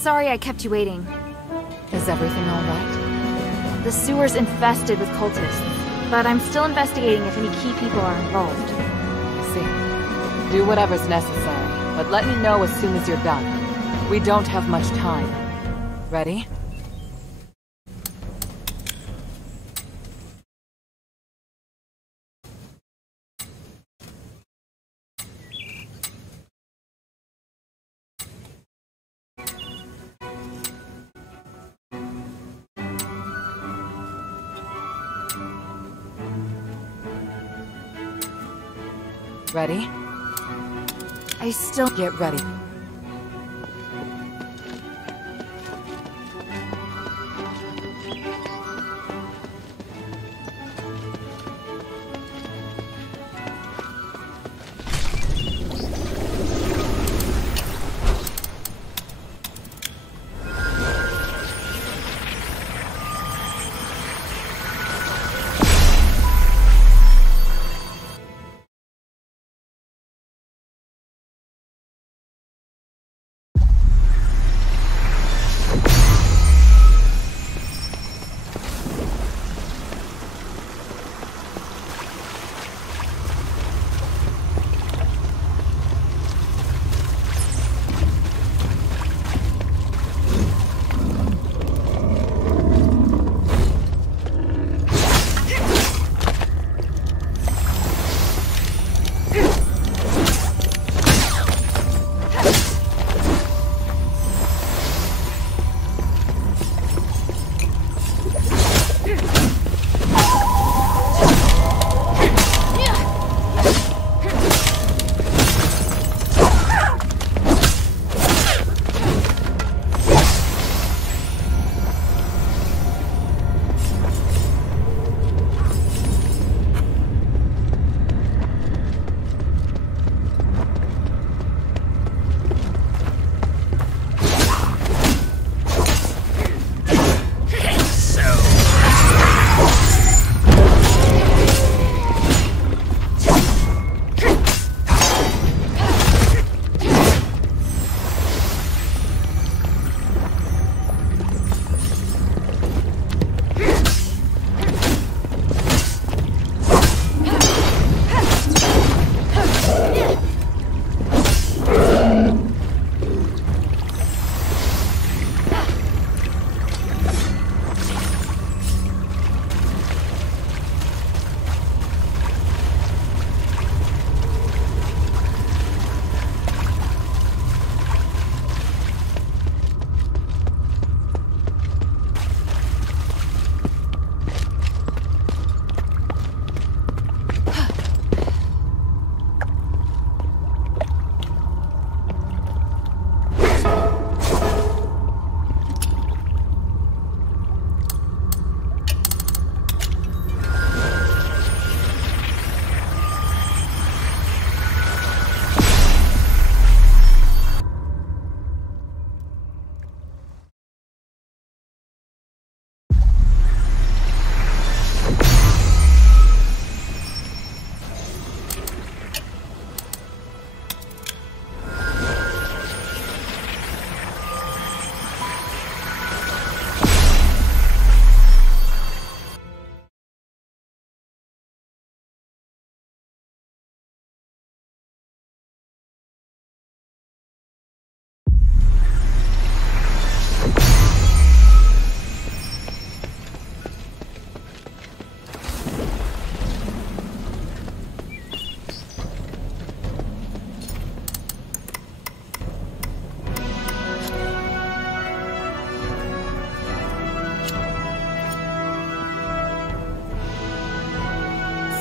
Sorry I kept you waiting. Is everything all right? The sewer's infested with cultists, but I'm still investigating if any key people are involved. See. Do whatever's necessary, but let me know as soon as you're done. We don't have much time. Ready? Ready? I still... Get ready.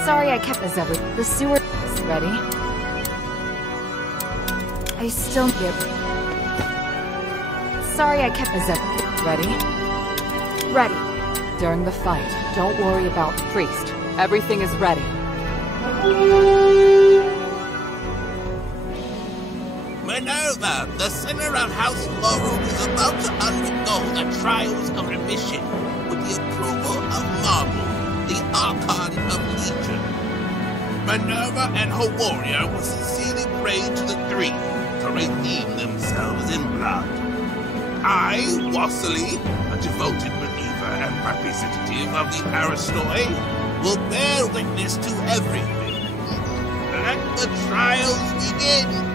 Sorry I kept... Is everything... The sewer... Ready? I still... Yep. Sorry I kept... Is everything... Ready? Ready. During the fight, don't worry about the priest. Everything is ready. Minerva, the sinner of House Laurel, is about to undergo the trials of remission with the approval of Marble, the Archon of Legion. Minerva and her warrior will sincerely pray to the three to redeem themselves in blood. Vasily, a devoted believer and representative of the Aristoi, will bear witness to everything. Let the trials begin!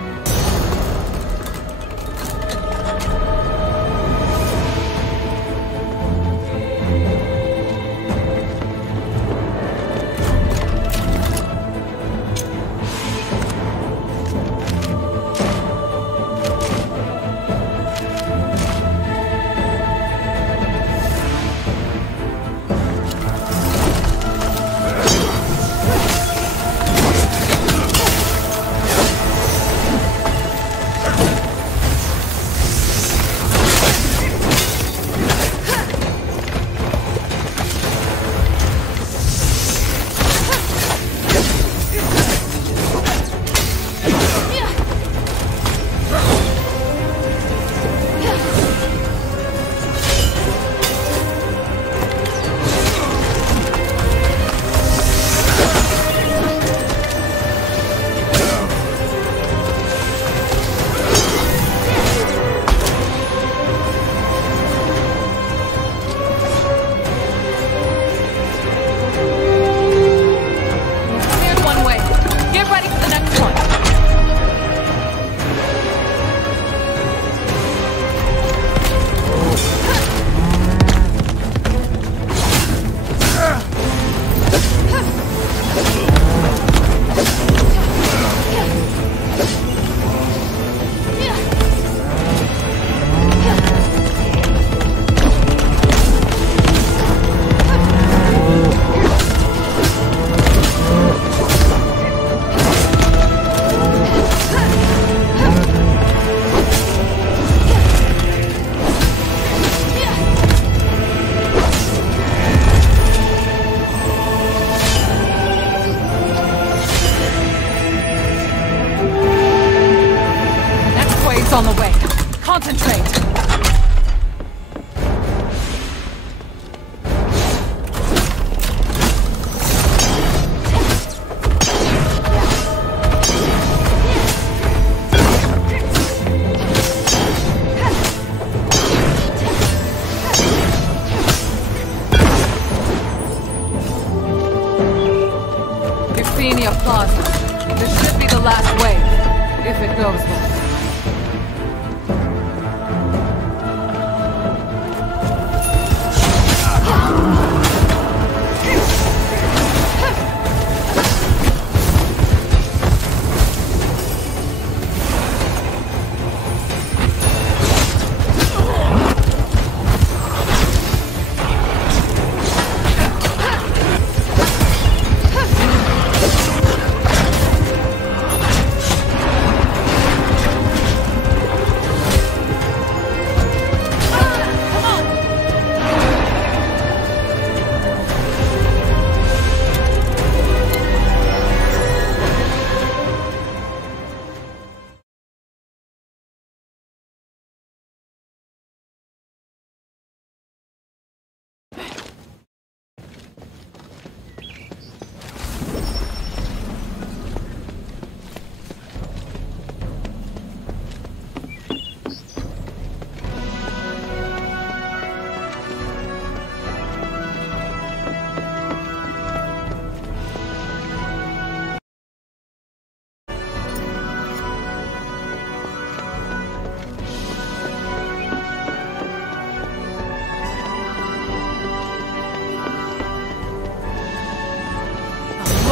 On the way. Concentrate. Euphemia Plaza. This should be the last wave, if it goes well.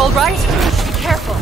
All right? Be careful.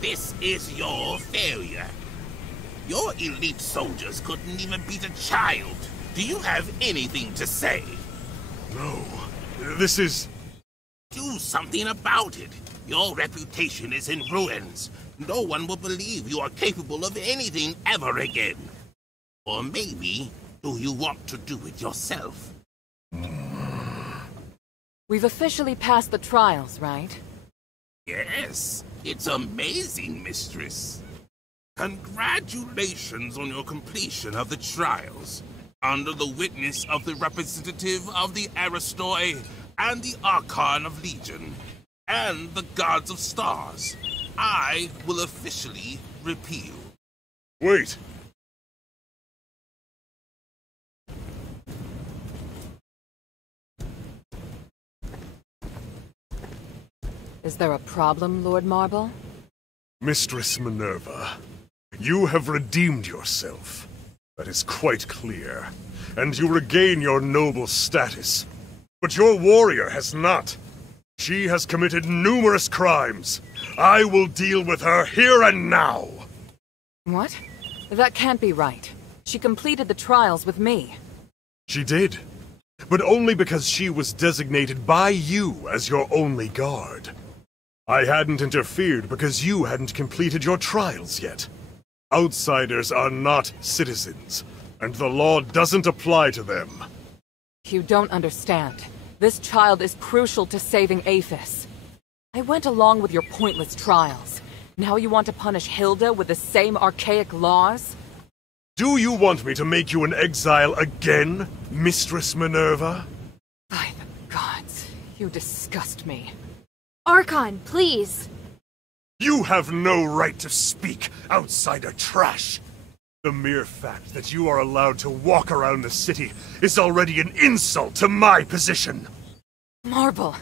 This is your failure. Your elite soldiers couldn't even beat a child. Do you have anything to say? No. This is... Do something about it. Your reputation is in ruins. No one will believe you are capable of anything ever again. Or maybe, do you want to do it yourself? We've officially passed the trials, right? Yes, it's amazing, mistress. Congratulations on your completion of the trials. Under the witness of the representative of the Aristoi and the Archon of Legion, and the Gods of Stars, I will officially repeal. Wait! Is there a problem, Lord Marble? Mistress Minerva, you have redeemed yourself. That is quite clear. And you regain your noble status. But your warrior has not. She has committed numerous crimes. I will deal with her here and now. What? That can't be right. She completed the trials with me. She did. But only because she was designated by you as your only guard. I hadn't interfered because you hadn't completed your trials yet. Outsiders are not citizens, and the law doesn't apply to them. You don't understand. This child is crucial to saving Aphis. I went along with your pointless trials. Now you want to punish Hilda with the same archaic laws? Do you want me to make you an exile again, Mistress Minerva? By the gods, you disgust me. Archon, please! You have no right to speak, outsider trash! The mere fact that you are allowed to walk around the city is already an insult to my position! Marble,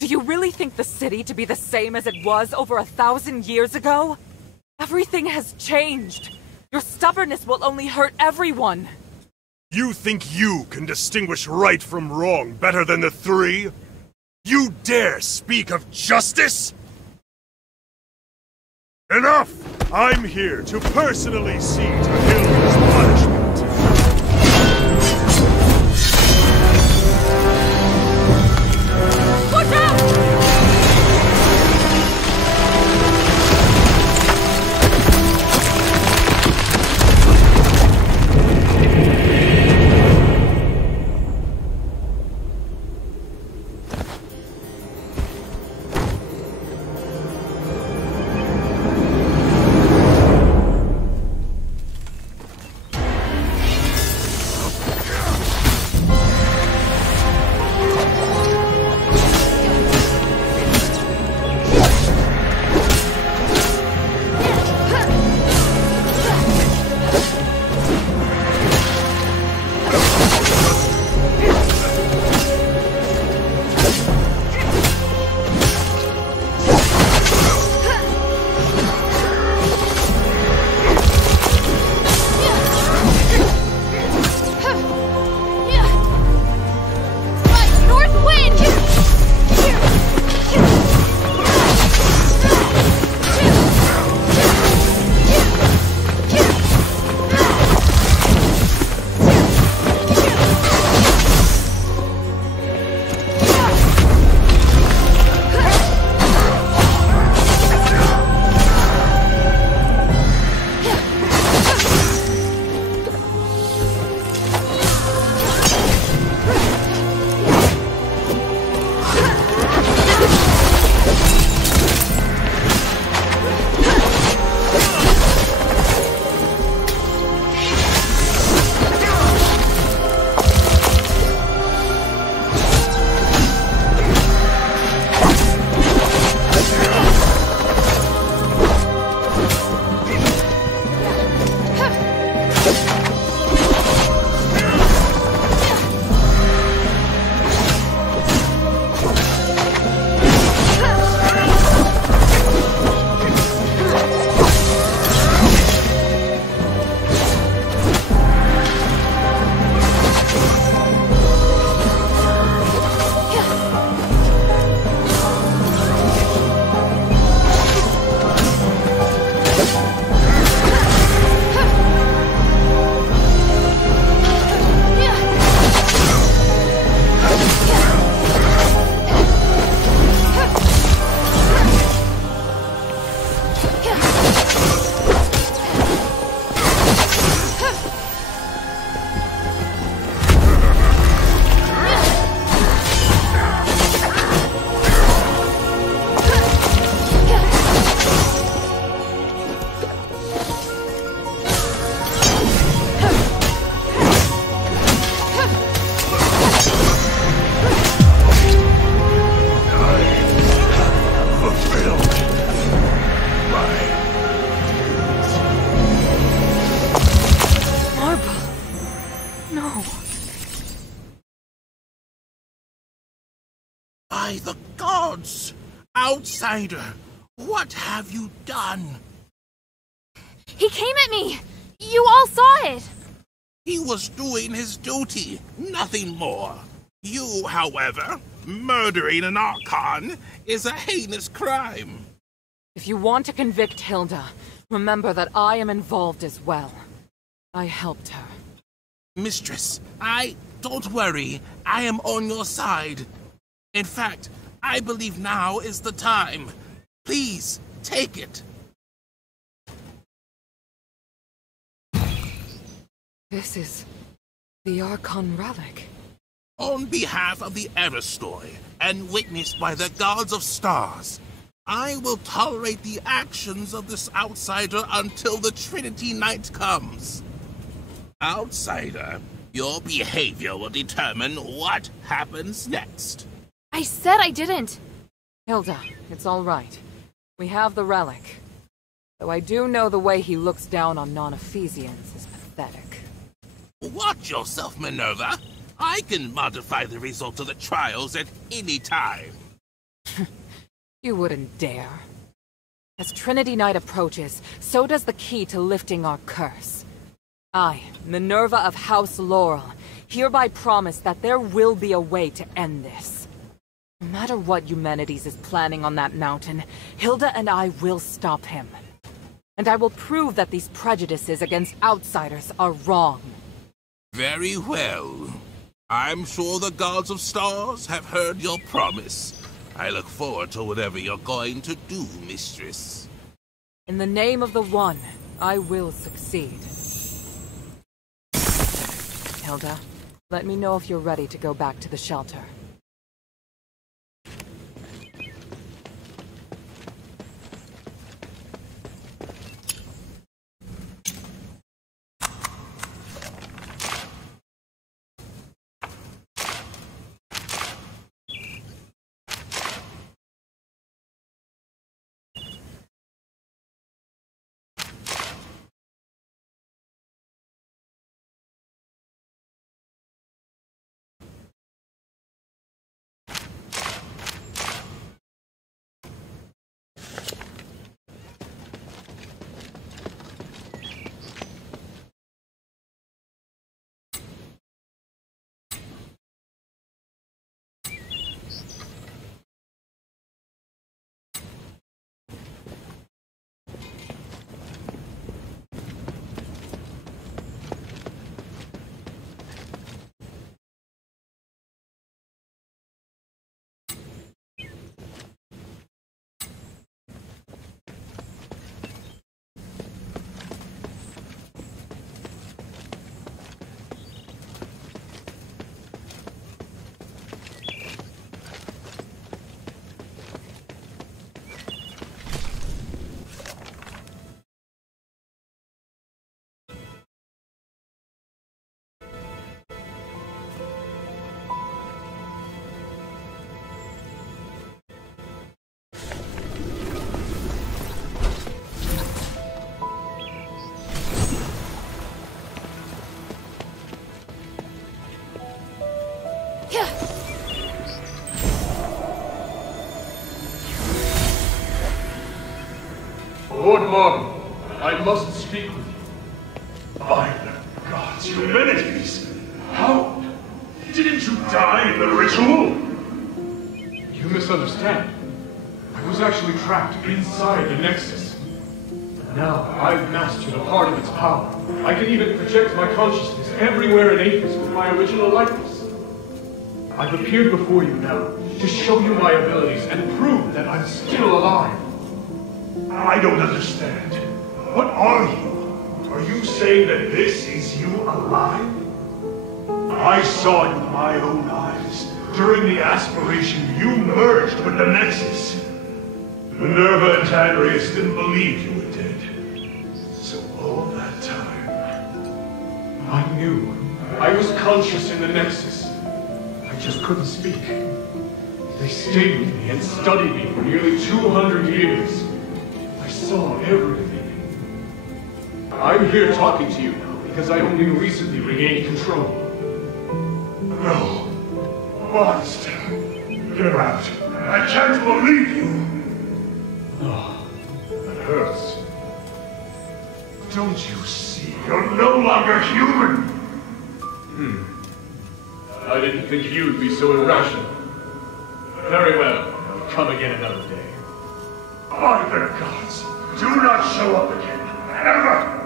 do you really think the city to be the same as it was over 1,000 years ago? Everything has changed. Your stubbornness will only hurt everyone. You think you can distinguish right from wrong better than the three? You dare speak of justice? Enough! I'm here to personally see to Hilda's punishment. Watch out! Outsider, what have you done? He came at me! You all saw it! He was doing his duty, nothing more. You, however, murdering an Archon is a heinous crime. If you want to convict Hilda, remember that I am involved as well. I helped her. Mistress, don't worry, I am on your side. In fact, I believe now is the time. Please, take it. This is the Archon relic. On behalf of the Aristoi, and witnessed by the gods of stars, I will tolerate the actions of this outsider until the Trinity Night comes. Outsider, your behavior will determine what happens next. I said I didn't! Hilda, it's all right. We have the relic. Though I do know the way he looks down on non-Ephesians is pathetic. Watch yourself, Minerva. I can modify the result of the trials at any time. You wouldn't dare. As Trinity Night approaches, so does the key to lifting our curse. I, Minerva of House Laurel, hereby promise that there will be a way to end this. No matter what Eumenides is planning on that mountain, Hilda and I will stop him. And I will prove that these prejudices against outsiders are wrong. Very well. I'm sure the gods of stars have heard your promise. I look forward to whatever you're going to do, mistress. In the name of the One, I will succeed. Hilda, let me know if you're ready to go back to the shelter. Lord Marble, I must speak with you. By the gods, Eumenides! How? Didn't you die in the ritual? You misunderstand. I was actually trapped inside the Nexus. But now I've mastered a part of its power. I can even project my consciousness everywhere in Athos with my original likeness. I've appeared before you now to show you my abilities and prove that I'm still alive. I don't understand. What are you? Are you saying that this is you alive? I saw it with my own eyes. During the aspiration, you merged with the Nexus. Minerva and Tiberius didn't believe you were dead. So all that time, I knew. I was conscious in the Nexus. I just couldn't speak. They stayed with me and studied me for nearly 200 years. I saw everything. I'm here talking to you because I only recently regained control. No. Monster. Get out. I can't believe you. Don't you see? You're no longer human! I didn't think you'd be so irrational. Very well. I'll come again another day. By the gods! Do not show up again! Ever!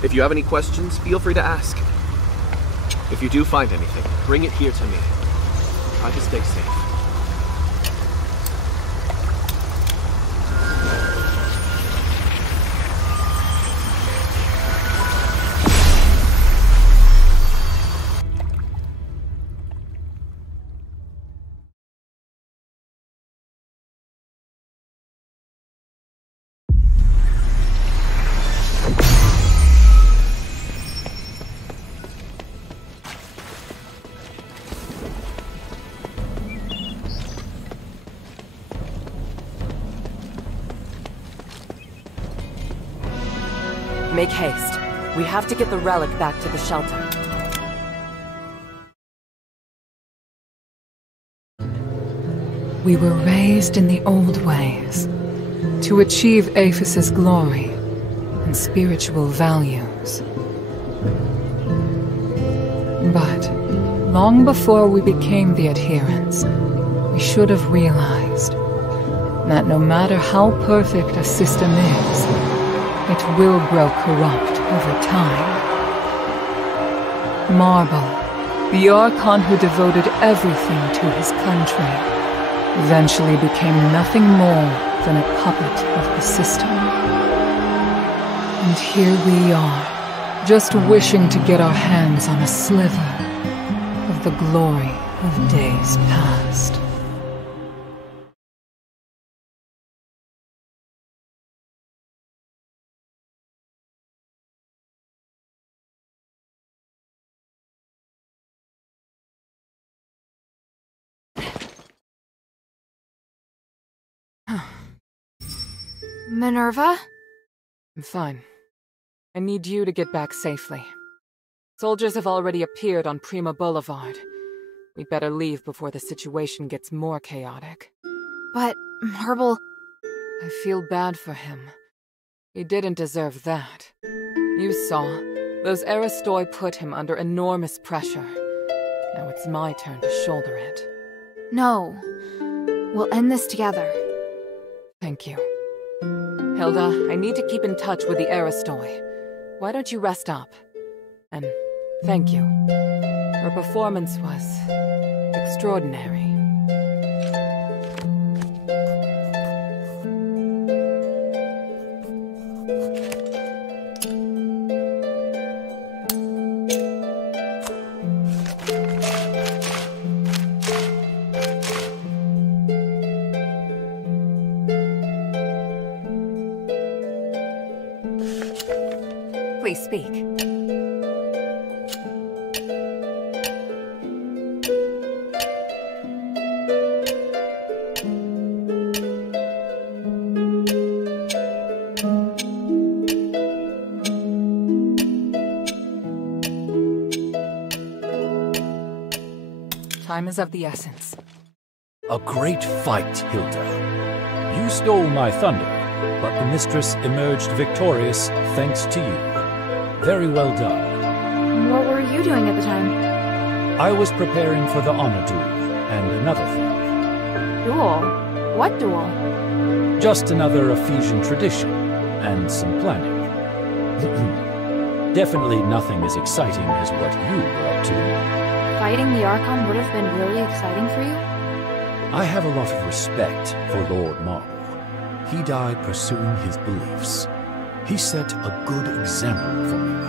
If you have any questions, feel free to ask. If you do find anything, bring it here to me. Try to stay safe. Make haste. We have to get the relic back to the shelter. We were raised in the old ways, to achieve Aphis' glory and spiritual values. But long before we became the adherents, we should have realized that no matter how perfect a system is, it will grow corrupt over time. Marble, the Archon who devoted everything to his country, eventually became nothing more than a puppet of the system. And here we are, just wishing to get our hands on a sliver of the glory of days past. Minerva? I'm fine. I need you to get back safely. Soldiers have already appeared on Prima Boulevard. We'd better leave before the situation gets more chaotic. But, Marble... I feel bad for him. He didn't deserve that. You saw. Those Aristoi put him under enormous pressure. Now it's my turn to shoulder it. No. We'll end this together. Thank you. Hilda, I need to keep in touch with the Aristoi. Why don't you rest up? And thank you. Her performance was extraordinary. Please speak. Time is of the essence. A great fight, Hilda. You stole my thunder, but the mistress emerged victorious thanks to you. Very well done. What were you doing at the time? I was preparing for the honor duel and another thing. Duel? What duel? Just another Ephesian tradition and some planning. Definitely nothing as exciting as what you were up to. Fighting the Archon would have been really exciting for you? I have a lot of respect for Lord Marble. He died pursuing his beliefs. He set a good example for me,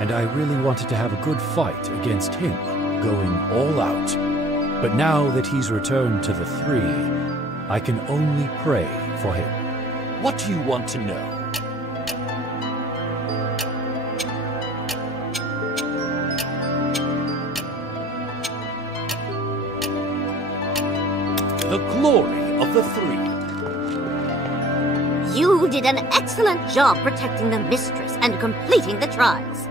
and I really wanted to have a good fight against him, going all out. But now that he's returned to the Three, I can only pray for him. What do you want to know? The glory of the Three. You did an excellent job protecting the mistress and completing the trials.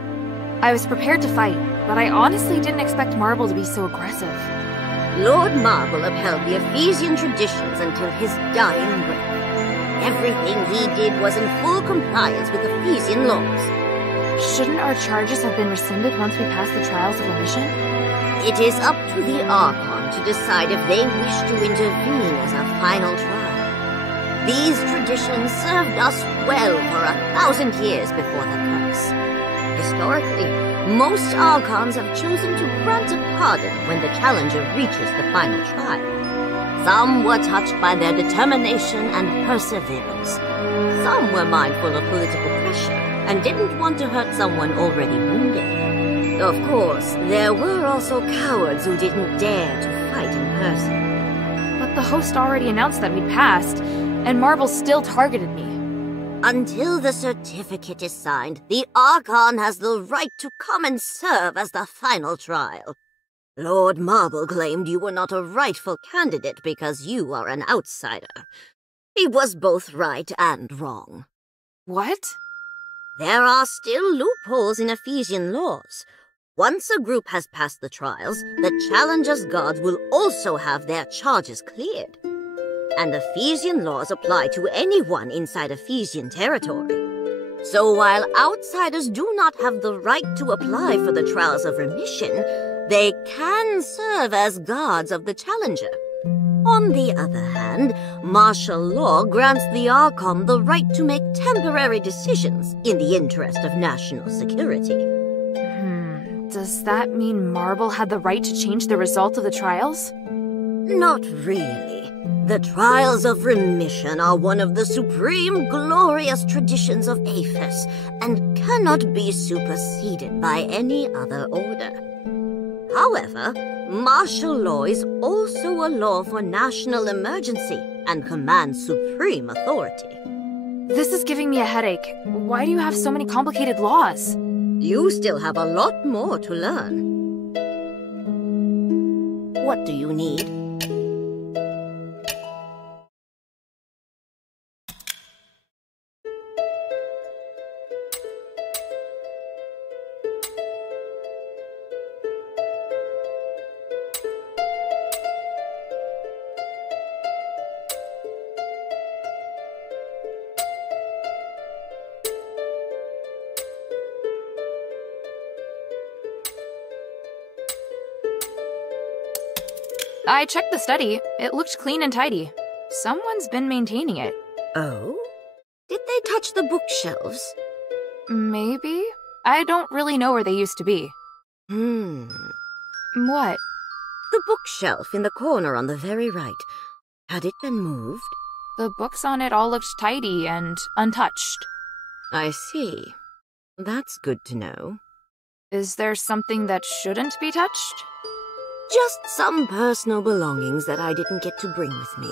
I was prepared to fight, but I honestly didn't expect Marble to be so aggressive. Lord Marble upheld the Ephesian traditions until his dying breath. Everything he did was in full compliance with Ephesian laws. Shouldn't our charges have been rescinded once we passed the trials of remission? It is up to the Archon to decide if they wish to intervene as a final trial. These traditions served us well for 1,000 years before the curse. Historically, most Archons have chosen to grant a pardon when the challenger reaches the final trial. Some were touched by their determination and perseverance. Some were mindful of political pressure and didn't want to hurt someone already wounded. Of course, there were also cowards who didn't dare to fight in person. But the host already announced that we'd passed, and Marble still targeted me. Until the certificate is signed, the Archon has the right to come and serve as the final trial. Lord Marble claimed you were not a rightful candidate because you are an outsider. He was both right and wrong. What? There are still loopholes in Ephesian laws. Once a group has passed the trials, the challenger's gods will also have their charges cleared. And Ephesian laws apply to anyone inside Ephesian territory. So while outsiders do not have the right to apply for the trials of remission, they can serve as guards of the challenger. On the other hand, martial law grants the Archon the right to make temporary decisions in the interest of national security. Does that mean Marble had the right to change the result of the trials? Not really. The trials of remission are one of the supreme glorious traditions of Aphis and cannot be superseded by any other order. However, martial law is also a law for national emergency and commands supreme authority. This is giving me a headache. Why do you have so many complicated laws? You still have a lot more to learn. What do you need? I checked the study. It looked clean and tidy. Someone's been maintaining it. Oh? Did they touch the bookshelves? Maybe? I don't really know where they used to be. What? The bookshelf in the corner on the very right. Had it been moved? The books on it all looked tidy and untouched. I see. That's good to know. Is there something that shouldn't be touched? Just some personal belongings that I didn't get to bring with me.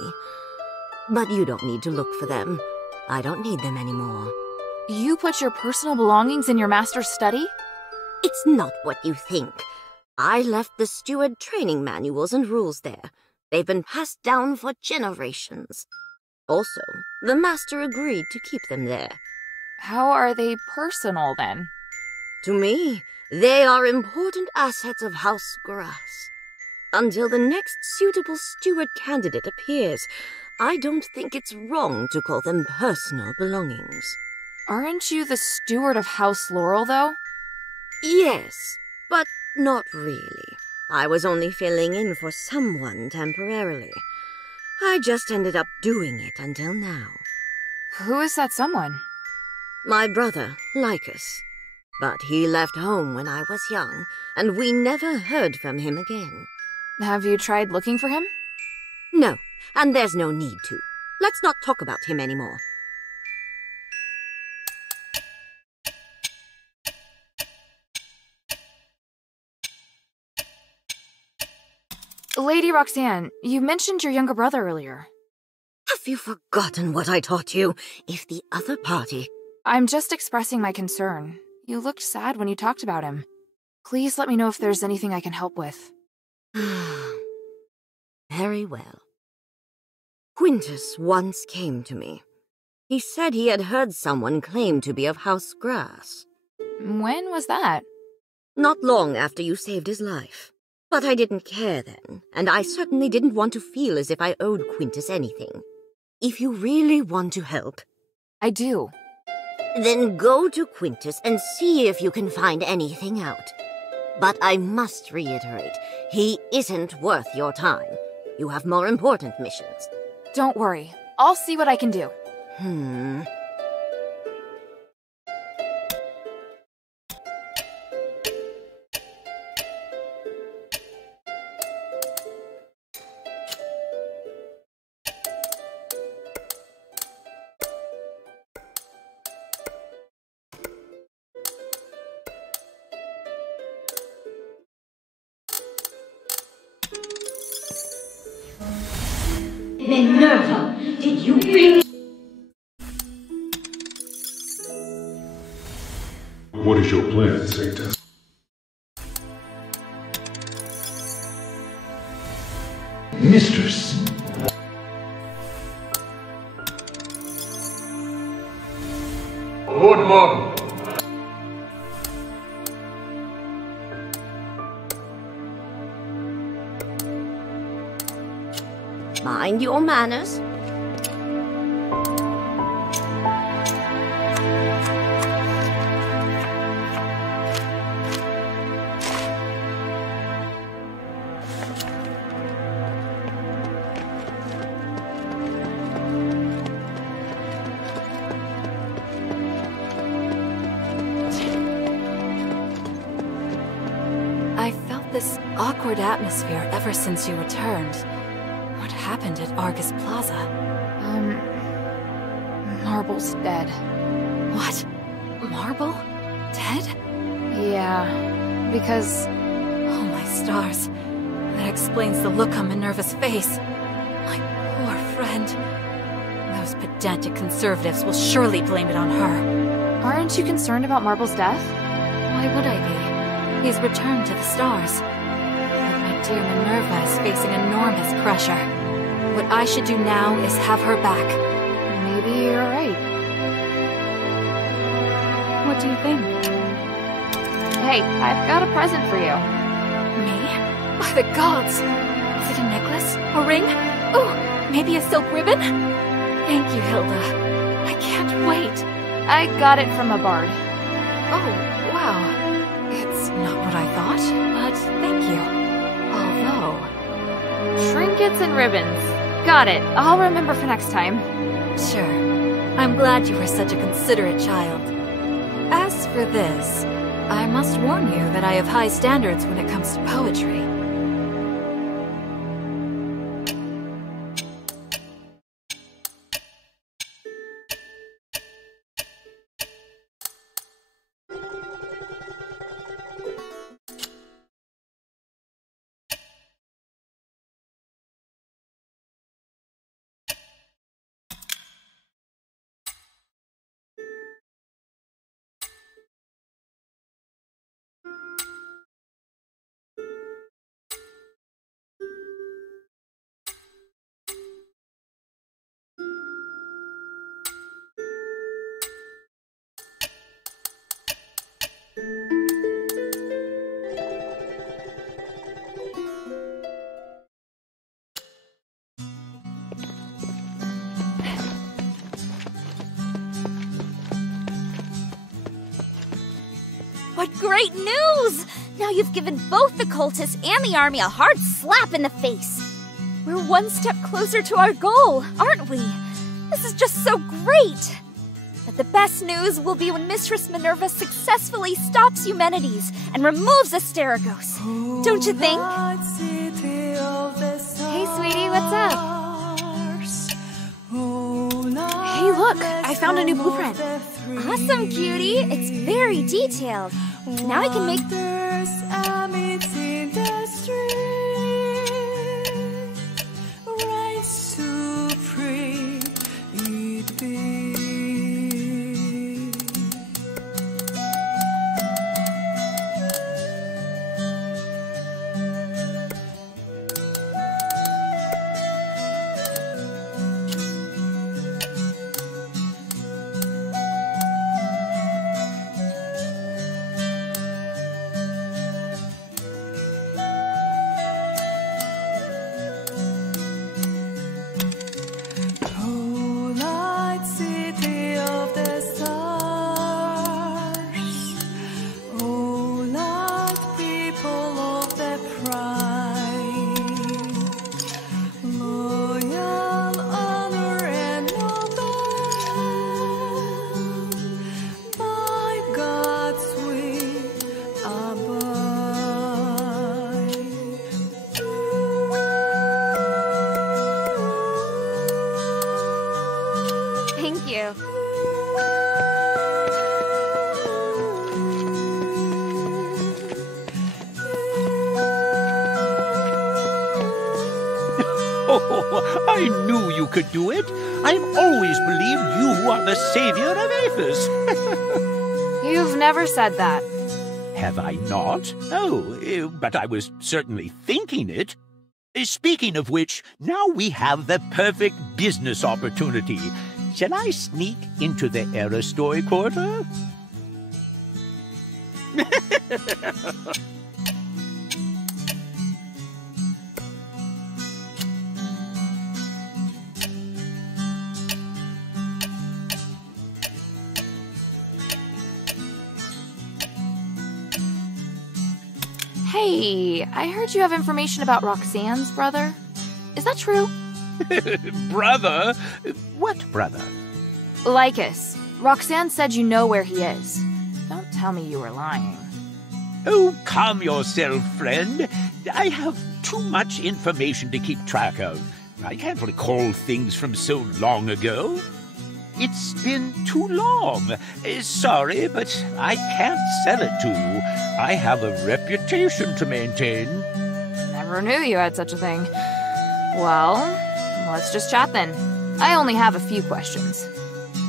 But you don't need to look for them. I don't need them anymore. You put your personal belongings in your master's study? It's not what you think. I left the steward training manuals and rules there. They've been passed down for generations. Also, the master agreed to keep them there. How are they personal, then? To me, they are important assets of House Grass. Until the next suitable steward candidate appears, I don't think it's wrong to call them personal belongings. Aren't you the steward of House Laurel, though? Yes, but not really. I was only filling in for someone temporarily. I just ended up doing it until now. Who is that someone? My brother, Lycus. But he left home when I was young, and we never heard from him again. Have you tried looking for him? No, and there's no need to. Let's not talk about him anymore. Lady Roxanne, you mentioned your younger brother earlier. Have you forgotten what I taught you? If the other party... I'm just expressing my concern. You looked sad when you talked about him. Please let me know if there's anything I can help with. Very well. Quintus once came to me. He said he had heard someone claim to be of House Grass. When was that? Not long after you saved his life. But I didn't care then, and I certainly didn't want to feel as if I owed Quintus anything. If you really want to help... I do. Then go to Quintus and see if you can find anything out. But I must reiterate, he isn't worth your time. You have more important missions. Don't worry. I'll see what I can do. Minerva, did you really... What is your plan, Sanctus? Mistress. Lord Marble. Mind your manners. I felt this awkward atmosphere ever since you returned. What happened at Argus Plaza? Marble's dead. What? Marble? Dead? Yeah, because... Oh, my stars. That explains the look on Minerva's face. My poor friend. Those pedantic conservatives will surely blame it on her. Aren't you concerned about Marble's death? Why would I be? He's returned to the stars. But my dear Minerva is facing enormous pressure. What I should do now is have her back. Maybe you're right. What do you think? Hey, I've got a present for you. Me? By the gods! Is it a necklace? A ring? Oh, maybe a silk ribbon? Thank you, Hilda. I can't wait. I got it from a bard. Oh, wow. It's not what I thought, but thank you. Although... Trinkets and ribbons. Got it. I'll remember for next time. Sure. I'm glad you were such a considerate child. As for this, I must warn you that I have high standards when it comes to poetry. What great news! Now you've given both the cultists and the army a hard slap in the face. We're one step closer to our goal, aren't we? This is just so great! But the best news will be when Mistress Minerva successfully stops Eumenides and removes Asterigos. Don't you think? Hey, sweetie, what's up? Hey, look! I found a new blueprint. Awesome, cutie! It's very detailed. Now I can make... Oh, I knew you could do it. I've always believed you are the savior of Aphis. You've never said that. Have I not? Oh, but I was certainly thinking it. Speaking of which, now we have the perfect business opportunity. Shall I sneak into the Aristori Quarter? Hey, I heard you have information about Roxanne's brother. Is that true? Brother? What brother? Lycus. Roxanne said you know where he is. Don't tell me you were lying. Oh, calm yourself, friend. I have too much information to keep track of. I can't recall things from so long ago. It's been too long. Sorry, but I can't sell it to you. I have a reputation to maintain. Never knew you had such a thing. Well, let's just chat then. I only have a few questions.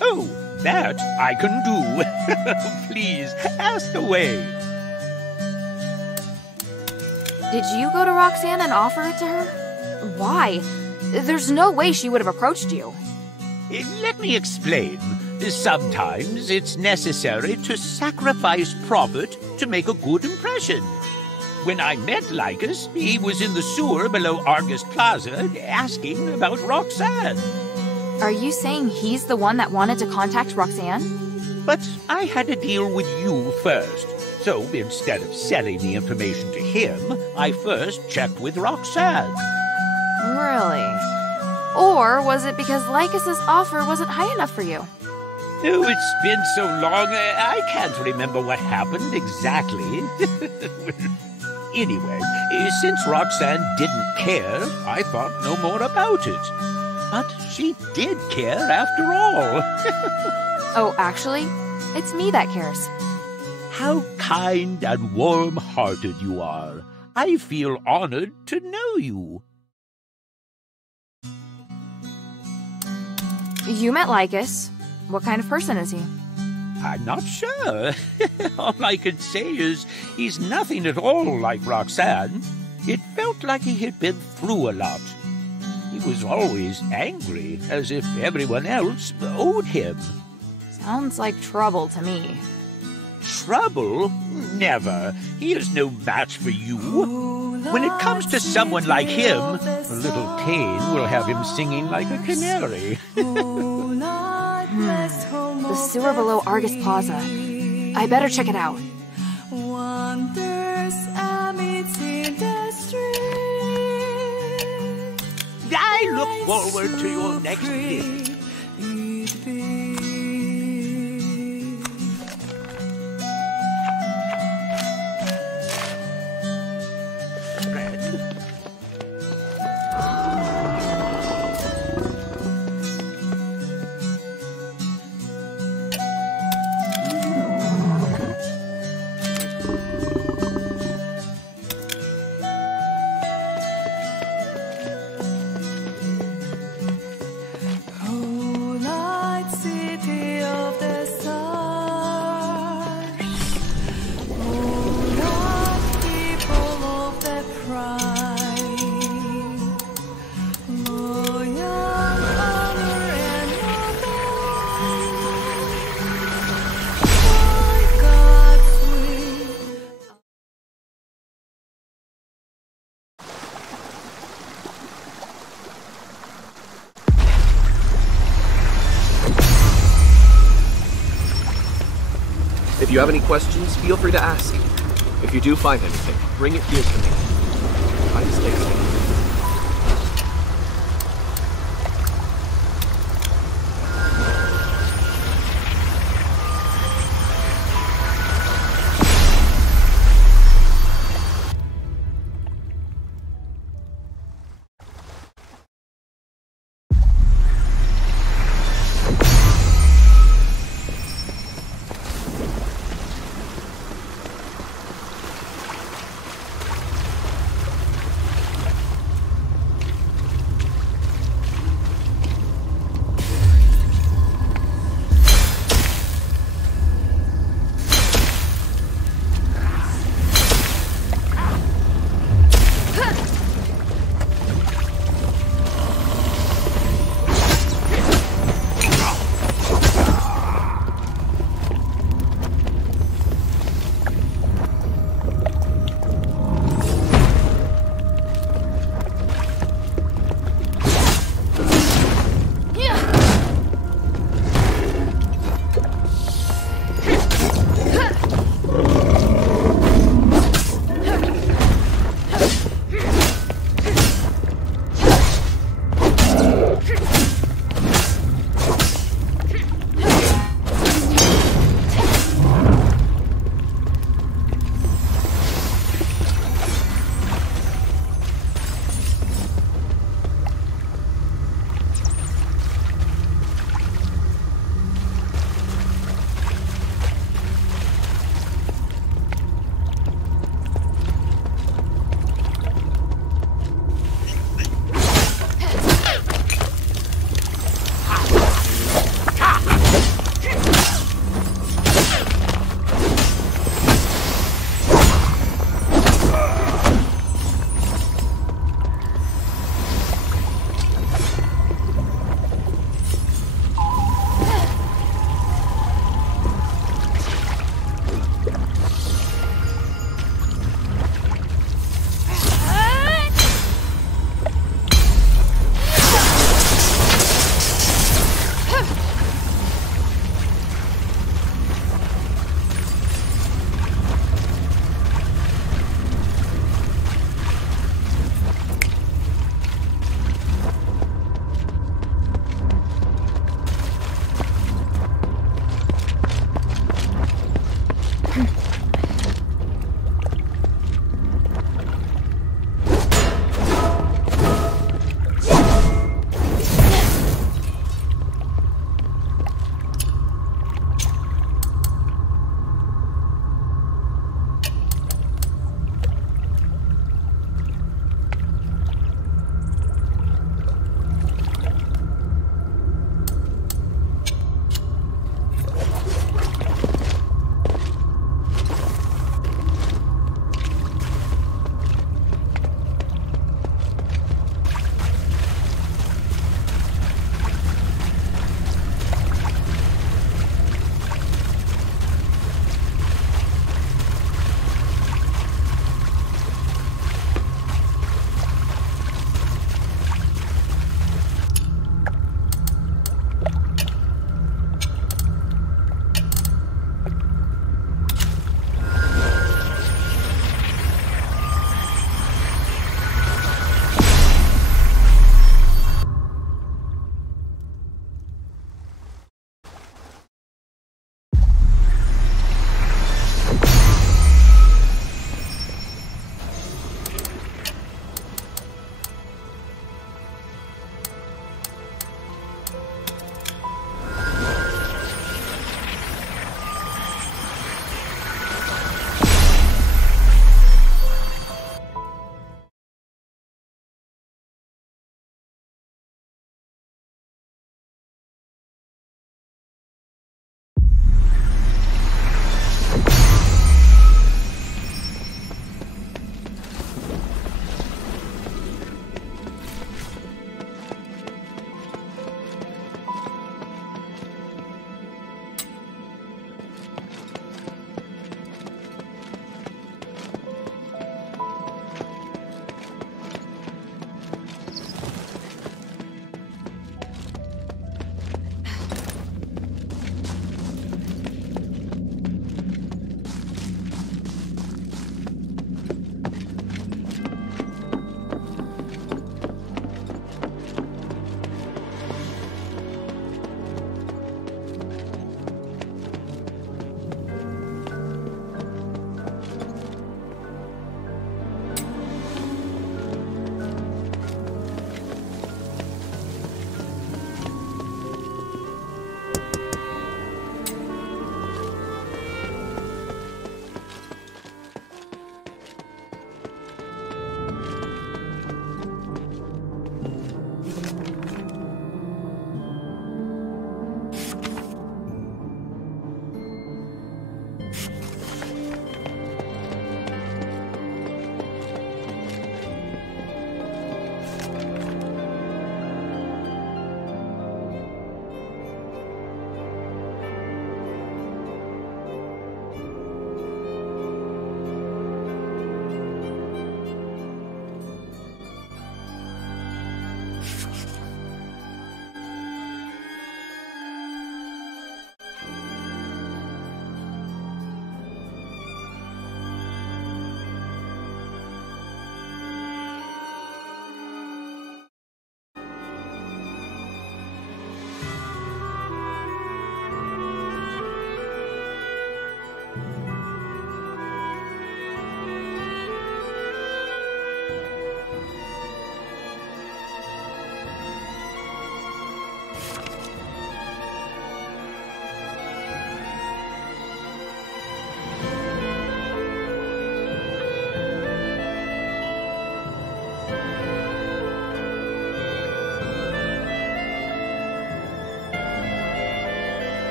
Oh, that I can do. Please, ask away. Did you go to Roxanne and offer it to her? Why? There's no way she would have approached you. Let me explain. Sometimes it's necessary to sacrifice profit to make a good impression. When I met Lycus, he was in the sewer below Argus Plaza asking about Roxanne. Are you saying he's the one that wanted to contact Roxanne? But I had to deal with you first. So instead of selling the information to him, I first checked with Roxanne. Really? Or was it because Lycus's offer wasn't high enough for you? Oh, it's been so long, I can't remember what happened exactly. Anyway, since Roxanne didn't care, I thought no more about it. But she did care after all. Oh, actually, it's me that cares. How kind and warm-hearted you are. I feel honored to know you. You met Lycus. What kind of person is he? I'm not sure. All I can say is he's nothing at all like Roxanne. It felt like he had been through a lot. He was always angry, as if everyone else owed him. Sounds like trouble to me. Trouble? Never. He is no match for you. When it comes to someone like him, a little pain will have him singing like a canary. The sewer below Argus Plaza. I better check it out. wanders amidst in the street. I look forward to your next visit. If you have any questions, feel free to ask. If you do find anything, bring it here to me. Try to stay safe.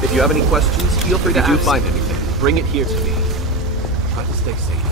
If you have any questions, feel free to ask. If you do find anything, bring it here to me. Try to stay safe.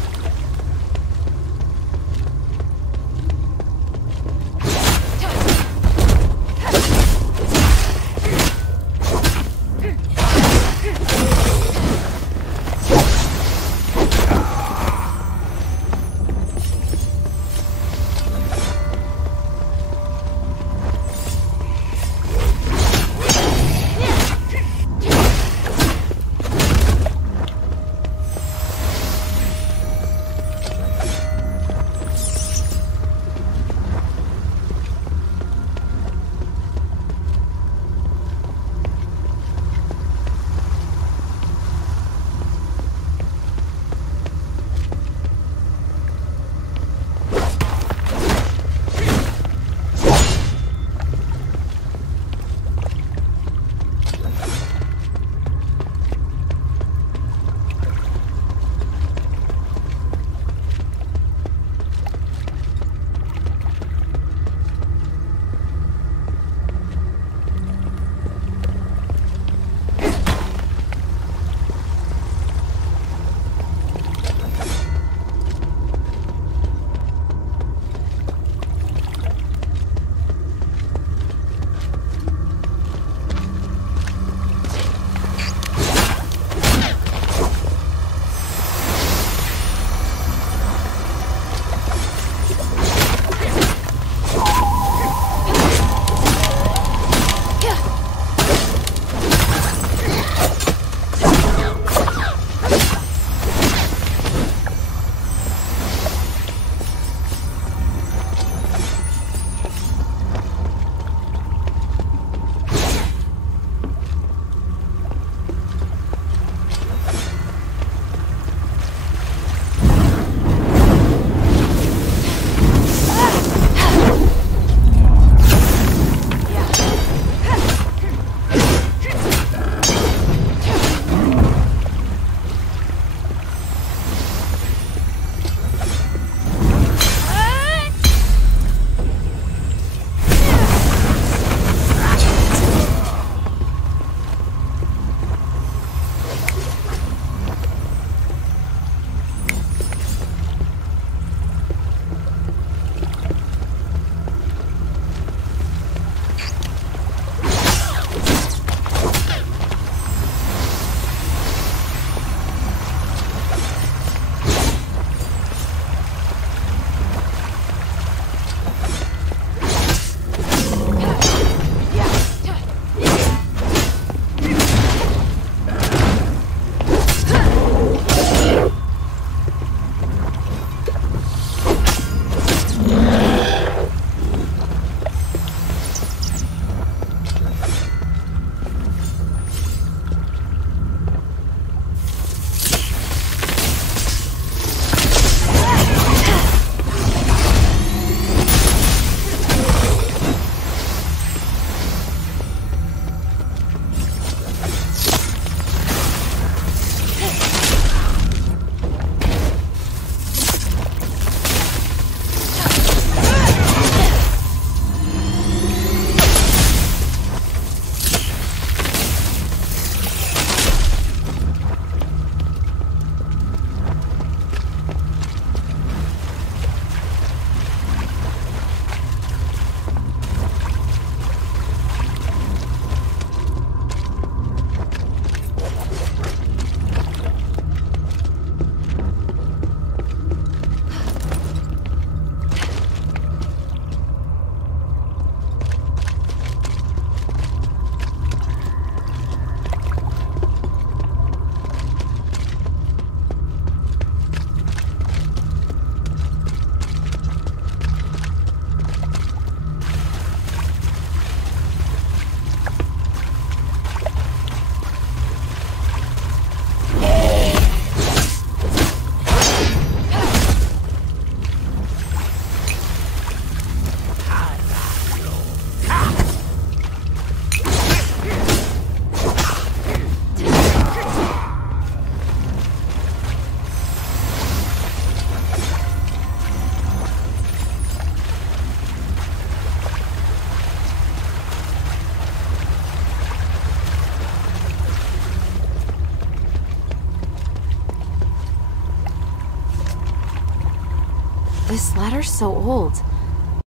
This letter's so old.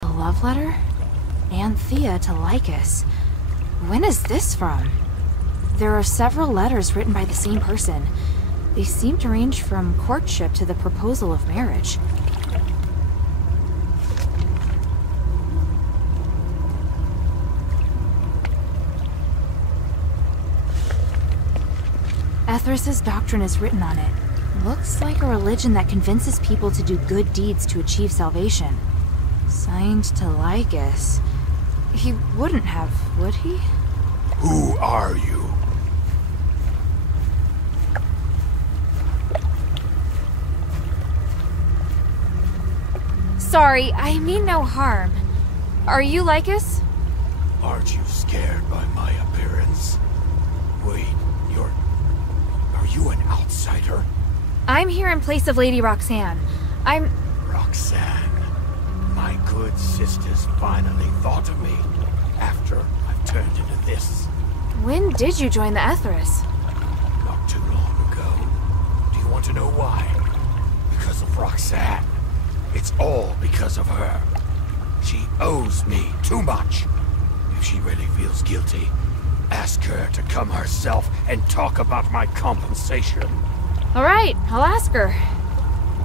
A love letter? Anthea to Lycus. When is this from? There are several letters written by the same person. They seem to range from courtship to the proposal of marriage. Ethris's doctrine is written on it. Looks like a religion that convinces people to do good deeds to achieve salvation. Signed to Lycus. He wouldn't have, would he? Who are you? Sorry, I mean no harm. Are you Lycus? Aren't you scared by my appearance? Wait, are you an outsider? I'm here in place of Lady Roxanne. Roxanne. My good sister's finally thought of me, after I've turned into this. When did you join the Ethris? Not too long ago. Do you want to know why? Because of Roxanne. It's all because of her. She owes me too much. If she really feels guilty, ask her to come herself and talk about my compensation. All right, I'll ask her.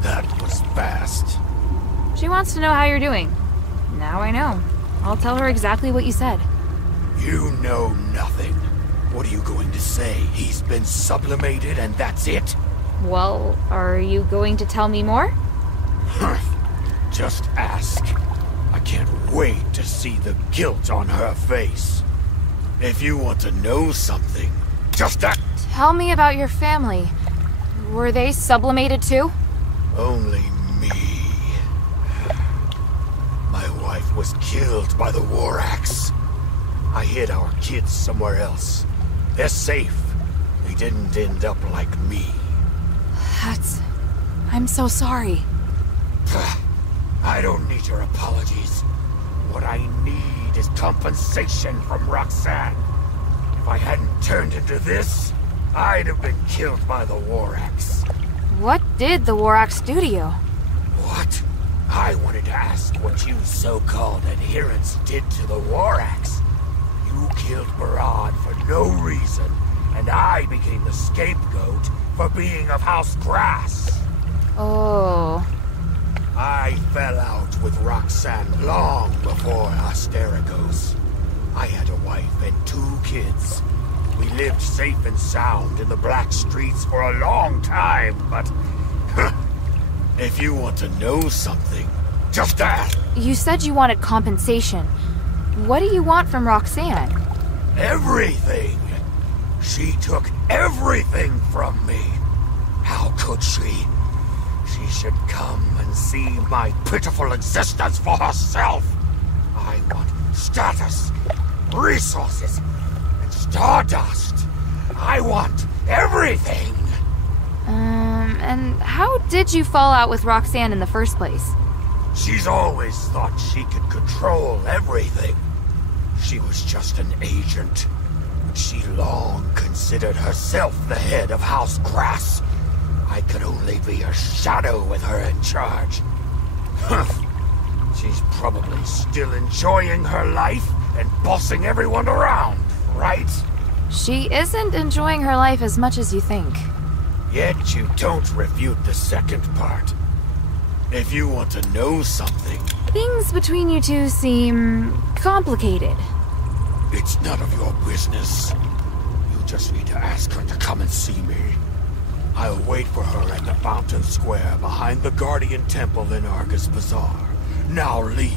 That was fast. She wants to know how you're doing. Now I know. I'll tell her exactly what you said. You know nothing. What are you going to say? He's been sublimated and that's it? Well, are you going to tell me more? Just ask. I can't wait to see the guilt on her face. If you want to know something, just ask. Tell me about your family. Were they sublimated too? Only me. My wife was killed by the war axe. I hid our kids somewhere else. They're safe. They didn't end up like me. I'm so sorry. I don't need your apologies. What I need is compensation from Roxanne. If I hadn't turned into this, I'd have been killed by the war axe. What did the war axe do to you? What? I wanted to ask what you so-called adherents did to the war axe. You killed Barad for no reason, and I became the scapegoat for being of House Grass. Oh. I fell out with Roxanne long before Asterigos. I had a wife and 2 kids. We lived safe and sound in the black streets for a long time, but... if you want to know something, just ask. You said you wanted compensation. What do you want from Roxanne? Everything! She took everything from me. How could she? She should come and see my pitiful existence for herself. I want status, resources, and stardust. I want everything. And how did you fall out with Roxanne in the first place? She's always thought she could control everything. She was just an agent. She long considered herself the head of House Grass. I could only be a shadow with her in charge. She's probably still enjoying her life and bossing everyone around, right? She isn't enjoying her life as much as you think. Yet you don't refute the second part. If you want to know something... Things between you two seem... complicated. It's none of your business. You just need to ask her to come and see me. I'll wait for her at the Fountain Square behind the Guardian Temple in Argus Bazaar. Now leave.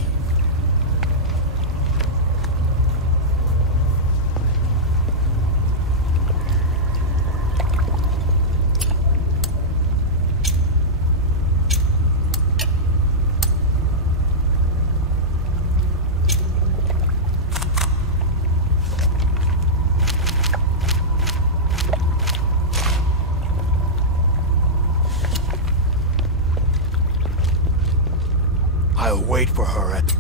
I'll wait for her at...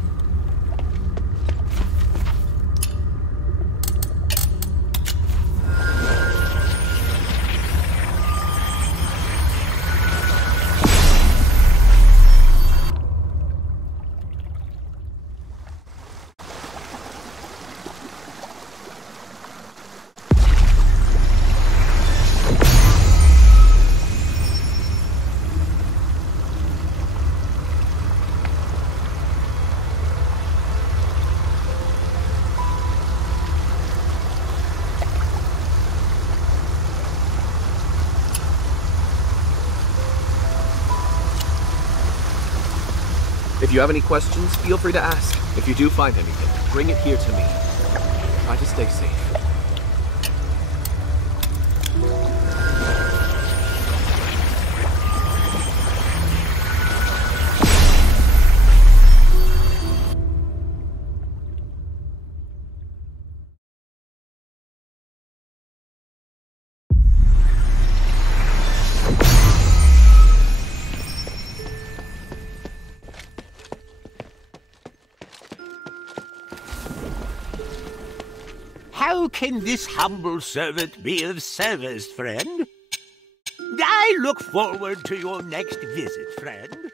If you have any questions, feel free to ask. If you do find anything, bring it here to me. Try to stay safe. How can this humble servant be of service, friend? I look forward to your next visit, friend.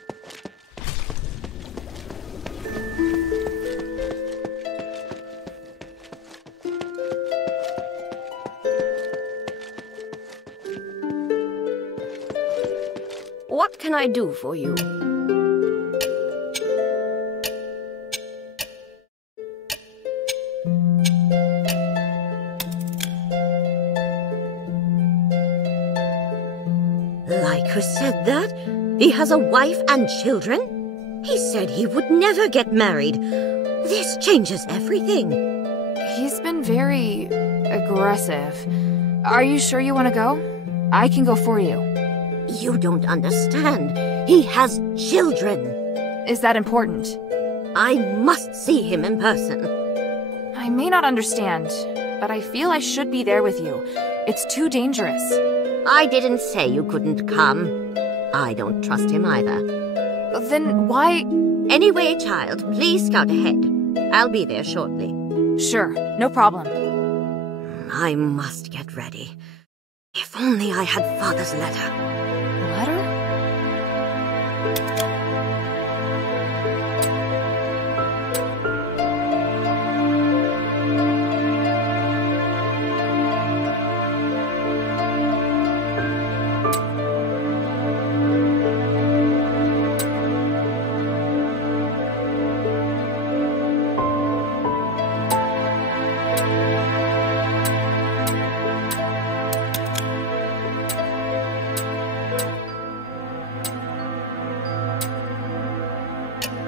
What can I do for you? Who said that? He has a wife and children? He said he would never get married. This changes everything. He's been very aggressive. Are you sure you want to go? I can go for you. You don't understand. He has children. Is that important? I must see him in person. I may not understand, but I feel I should be there with you. It's too dangerous. I didn't say you couldn't come. I don't trust him either. Then why... Anyway, child, please scout ahead. I'll be there shortly. Sure, no problem. I must get ready. If only I had Father's letter. Letter?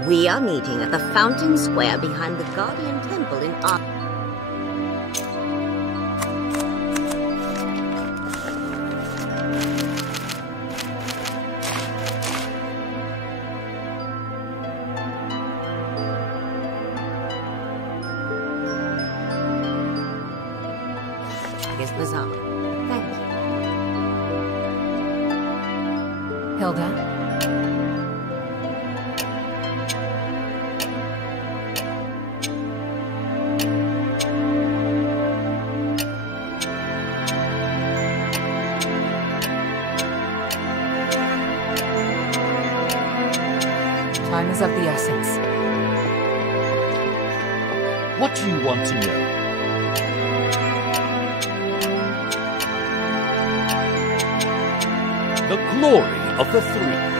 We are meeting at the Fountain Square behind the Guardian Temple in Bazaar. Thank you. Hilda? Time is of the essence. What do you want to know? The glory of the three.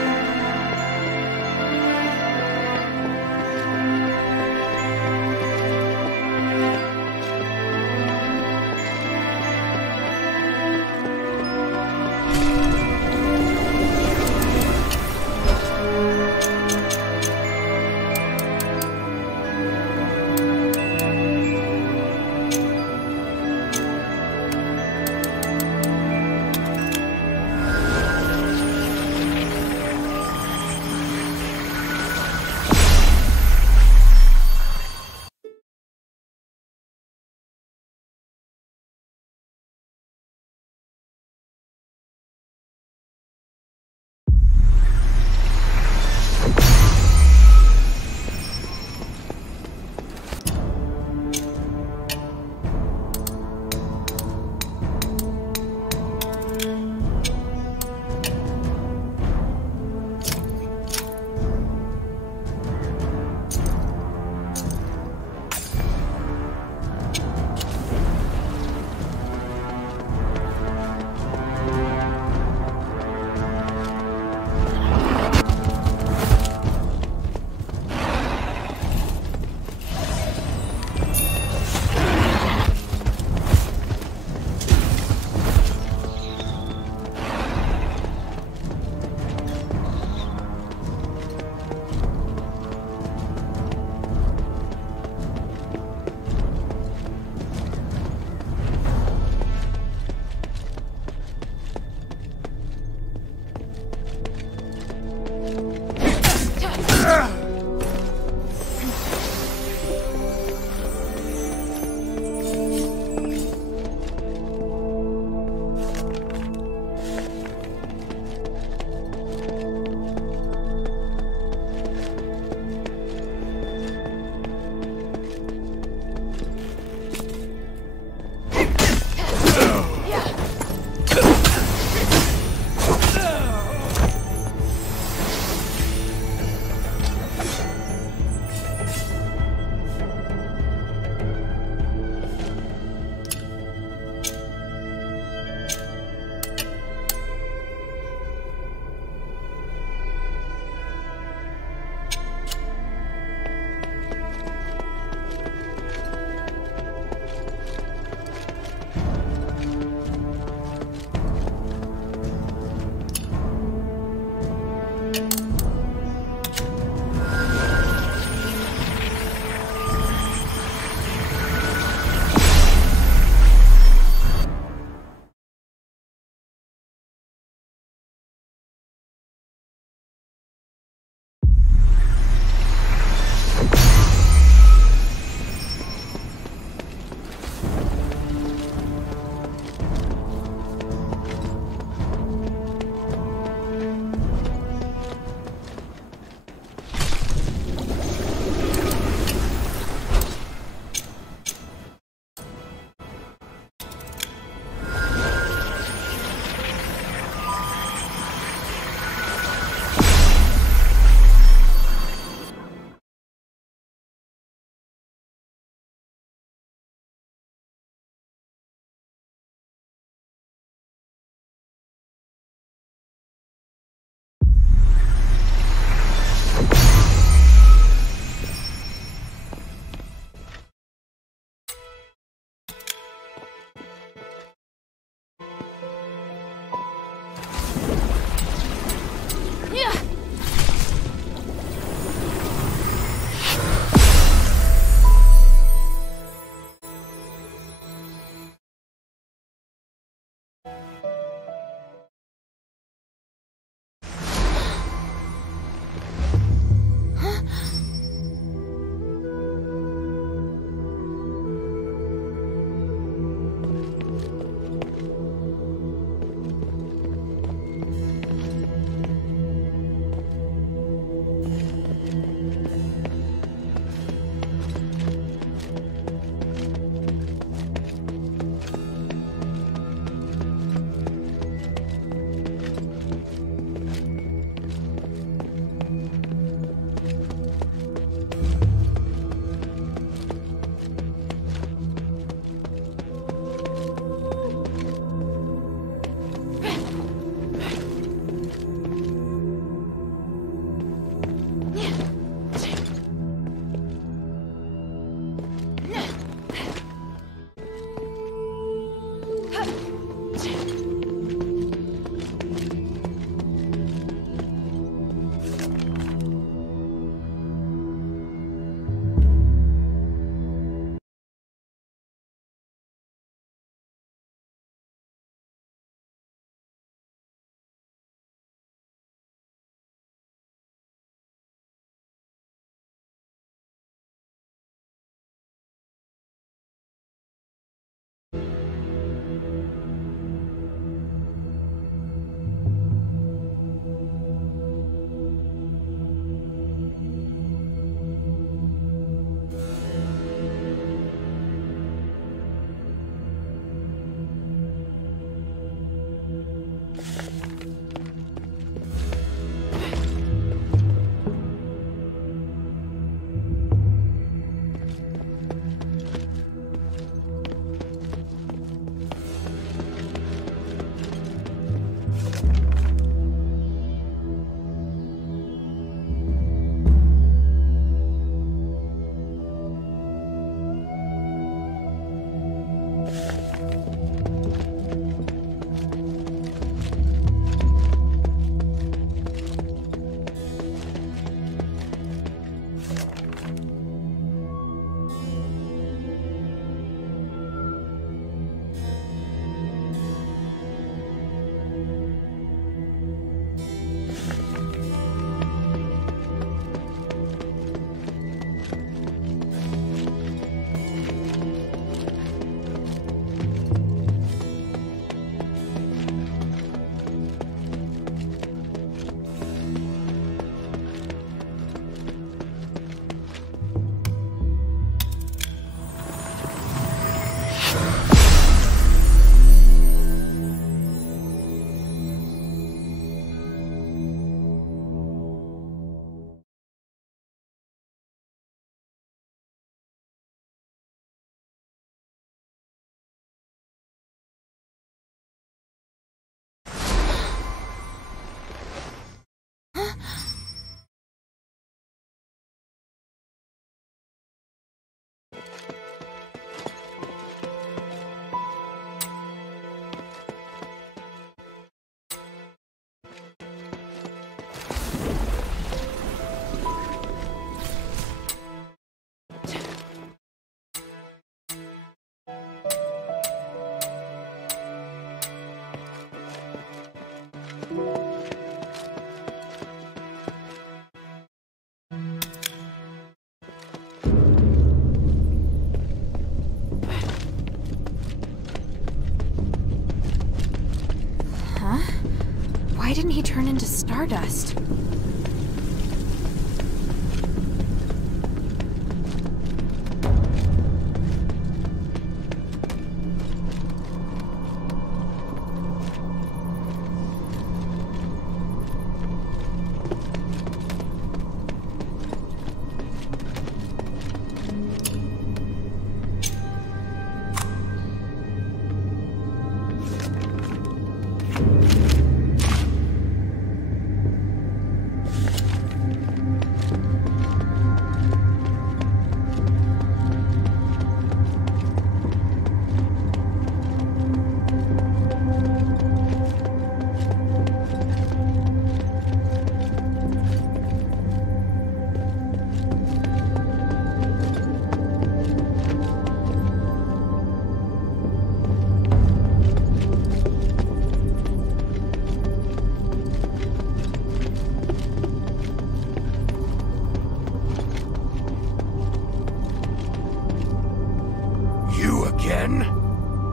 into stardust.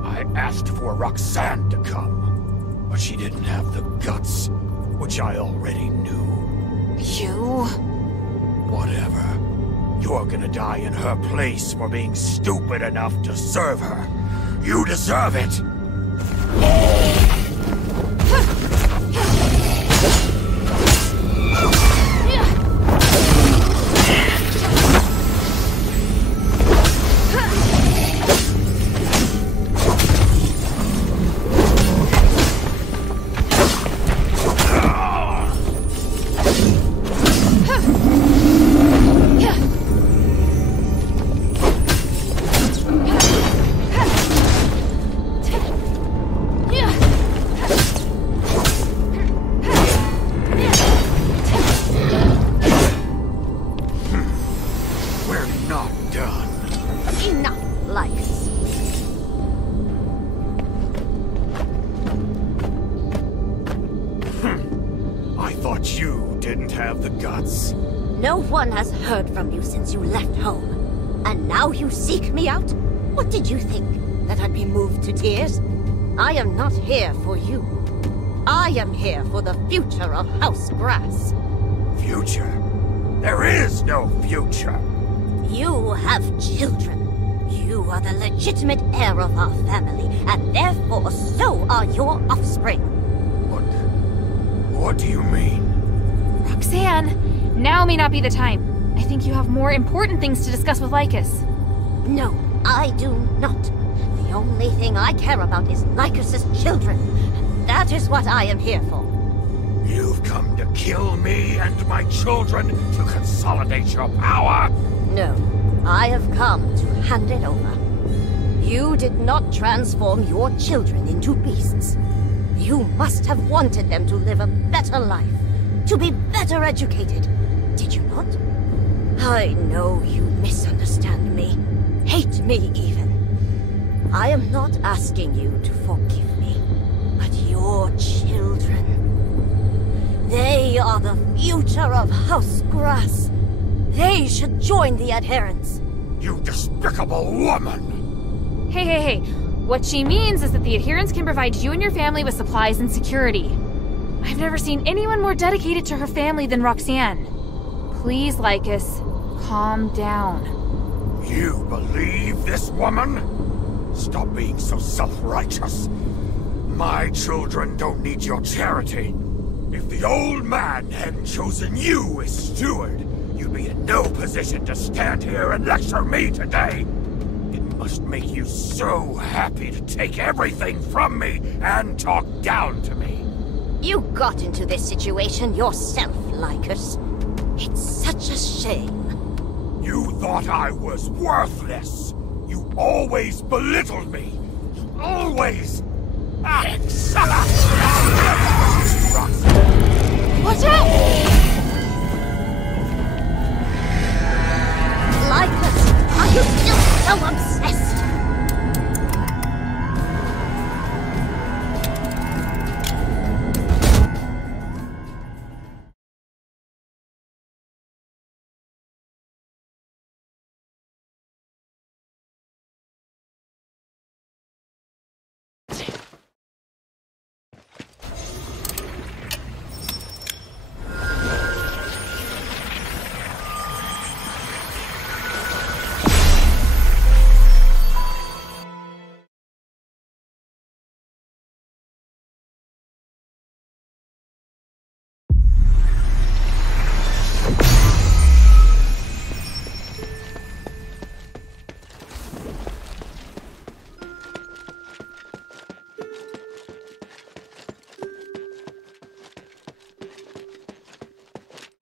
I asked for Roxanne to come, but she didn't have the guts, which I already knew. You? Whatever. You're gonna die in her place for being stupid enough to serve her. You deserve it! No one has heard from you since you left home. And now you seek me out? What did you think? That I'd be moved to tears? I am not here for you. I am here for the future of House Grass. Future? There is no future. You have children. You are the legitimate heir of our family, and therefore so are your offspring. What do you mean? Roxanne, now may not be the time. I think you have more important things to discuss with Lycus. No, I do not. The only thing I care about is Lycus's children. That is what I am here for. You've come to kill me and my children to consolidate your power? No, I have come to hand it over. You did not transform your children into beasts. You must have wanted them to live a better life, to be better educated. Did you not? I know you misunderstand me, hate me even. I am not asking you to forgive me, but your children. They are the future of House Grass. They should join the adherents. You despicable woman! Hey. What she means is that the adherents can provide you and your family with supplies and security. I've never seen anyone more dedicated to her family than Roxanne. Please, Lycus, calm down. You believe this woman? Stop being so self-righteous. My children don't need your charity. If the old man hadn't chosen you as steward, you'd be in no position to stand here and lecture me today. It must make you so happy to take everything from me and talk down to me. You got into this situation yourself, Lycus. It's such a shame. You thought I was worthless. You always belittled me. Always. Watch out! Lycus, are you still so obsessed?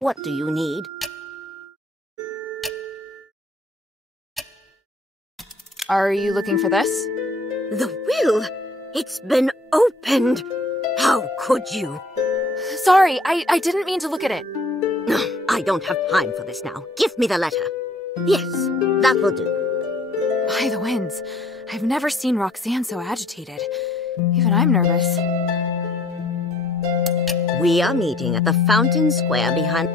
What do you need? Are you looking for this? The will? It's been opened! How could you? Sorry, I didn't mean to look at it. I don't have time for this now. Give me the letter. Yes, that will do. By the winds, I've never seen Roxanne so agitated. Even I'm nervous. We are meeting at the fountain square behind...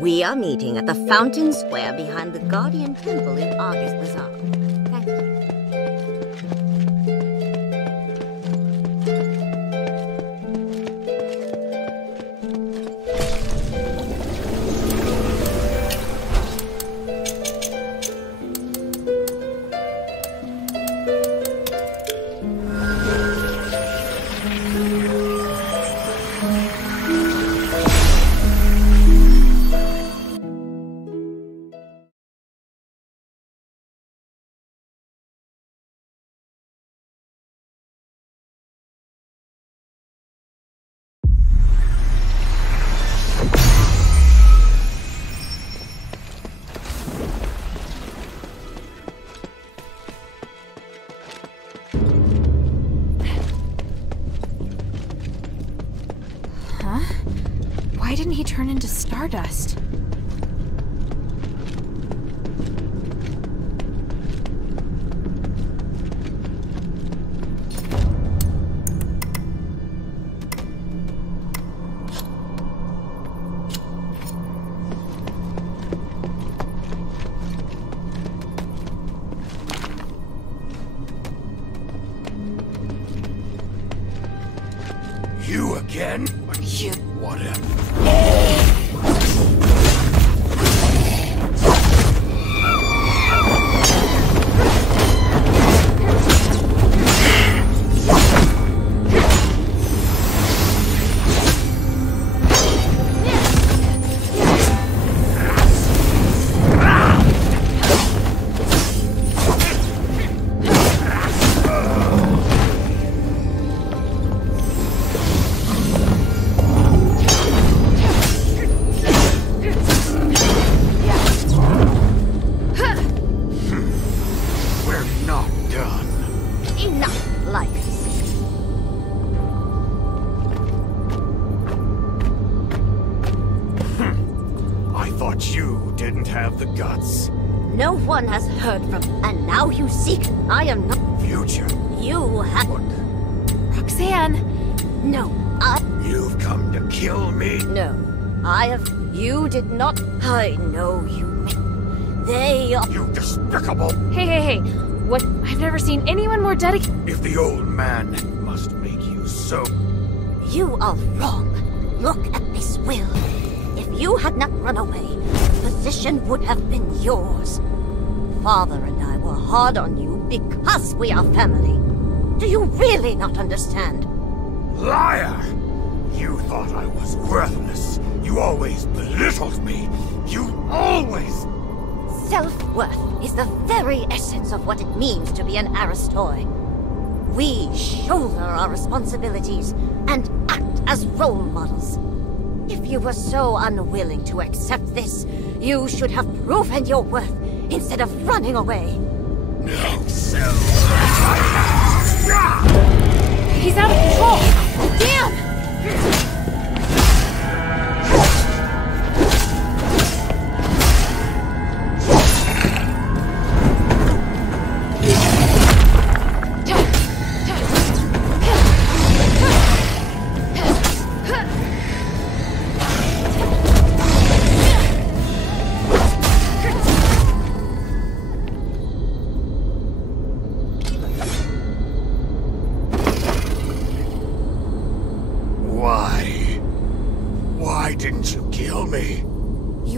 We are meeting at the fountain square behind the Guardian Temple in Argus Bazaar. Thank you. Why didn't he turn into stardust? You again? You... Whatever. No one has heard from, and now you seek. I am not... Future? You have... Roxanne! No, You've come to kill me? No, I have... You did not... I know you... They are... You despicable... Hey. What? I've never seen anyone more dedicated... If the old man must make you so... You are wrong. Look at this will. If you had not run away, the position would have been yours. Father and I were hard on you because we are family. Do you really not understand? Liar! You thought I was worthless. You always belittled me. You always... Self-worth is the very essence of what it means to be an Aristoi. We shoulder our responsibilities and act as role models. If you were so unwilling to accept this, you should have proven your worth instead of running away. No, so... He's out of control! Damn!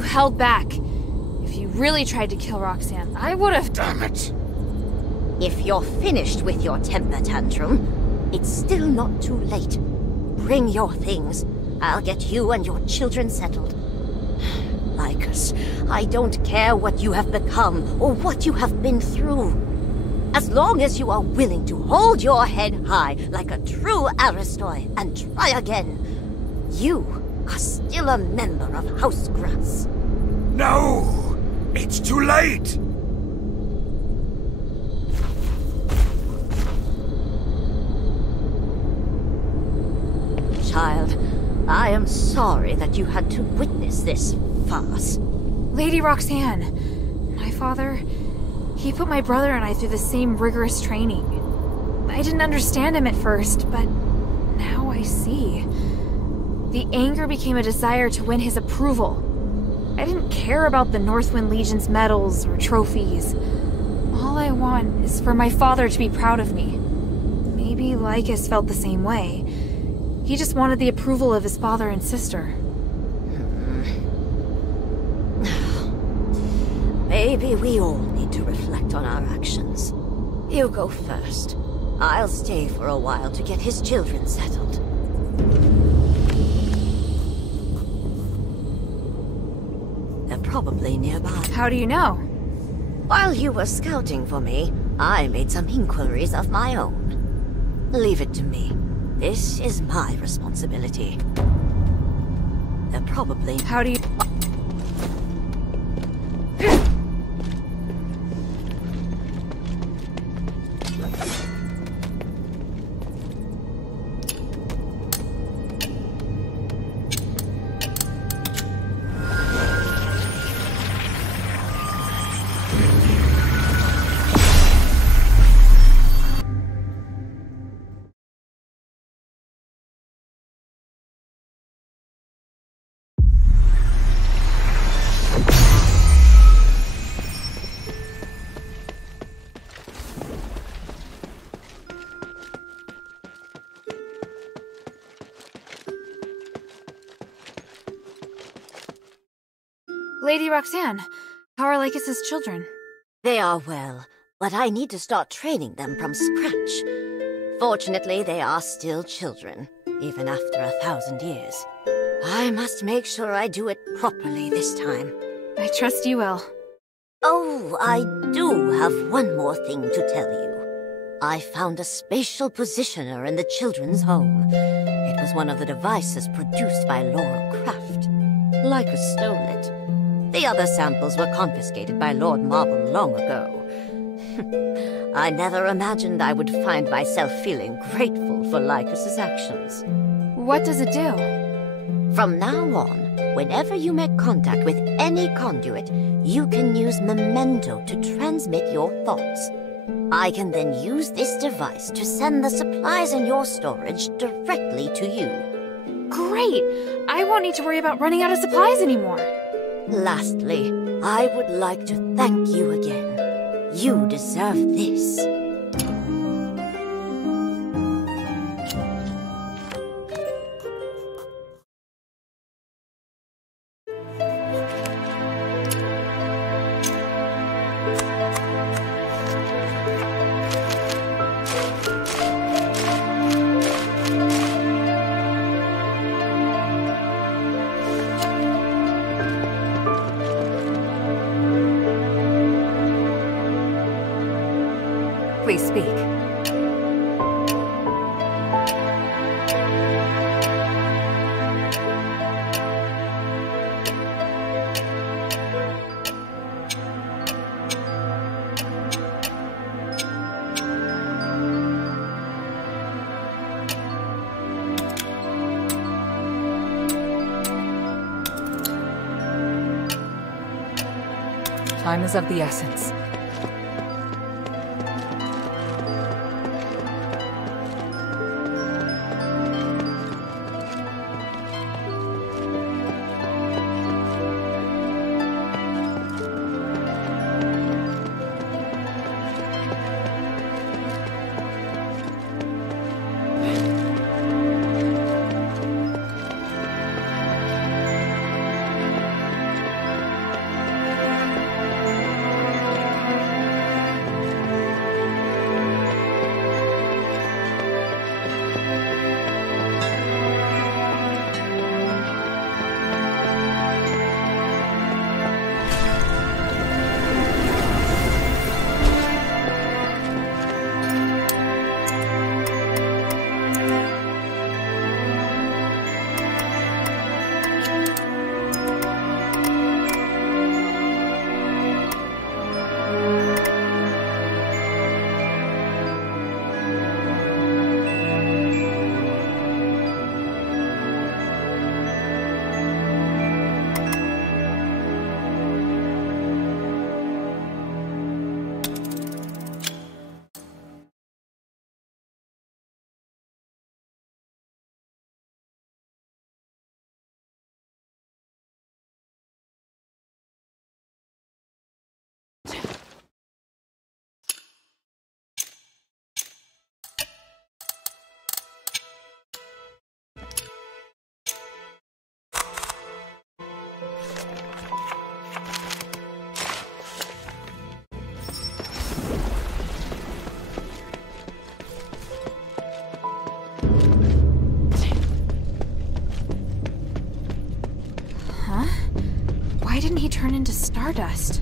Held back. If you really tried to kill Roxanne, I would have... Damn it! If you're finished with your temper tantrum, it's still not too late. Bring your things. I'll get you and your children settled. Lycus, I don't care what you have become or what you have been through. As long as you are willing to hold your head high like a true Aristoi and try again, you are still a member of House Grass. No! It's too late! Child, I am sorry that you had to witness this farce. Lady Roxanne, my father, he put my brother and I through the same rigorous training. I didn't understand him at first, but now I see. The anger became a desire to win his approval. I didn't care about the Northwind Legion's medals or trophies. All I want is for my father to be proud of me. Maybe Lycus felt the same way. He just wanted the approval of his father and sister. Maybe we all need to reflect on our actions. You go first. I'll stay for a while to get his children settled. They're probably nearby. How do you know? While you were scouting for me, I made some inquiries of my own. Leave it to me. This is my responsibility. They're probably... How do you... Lady Roxanne, how are Lycus's children? They are well, but I need to start training them from scratch. Fortunately, they are still children, even after 1,000 years. I must make sure I do it properly this time. I trust you will. Oh, I do have one more thing to tell you. I found a spatial positioner in the children's home. It was one of the devices produced by Laurel Craft. Lycus stole it. The other samples were confiscated by Lord Marble long ago. I never imagined I would find myself feeling grateful for Lycus's actions. What does it do? From now on, whenever you make contact with any conduit, you can use Memento to transmit your thoughts. I can then use this device to send the supplies in your storage directly to you. Great! I won't need to worry about running out of supplies anymore. Lastly, I would like to thank you again. You deserve this. Please speak. Time is of the essence. Huh? Why didn't he turn into stardust?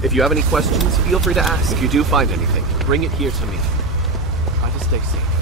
If you have any questions, feel free to ask. If you do find anything, bring it here to me. Try to stay safe.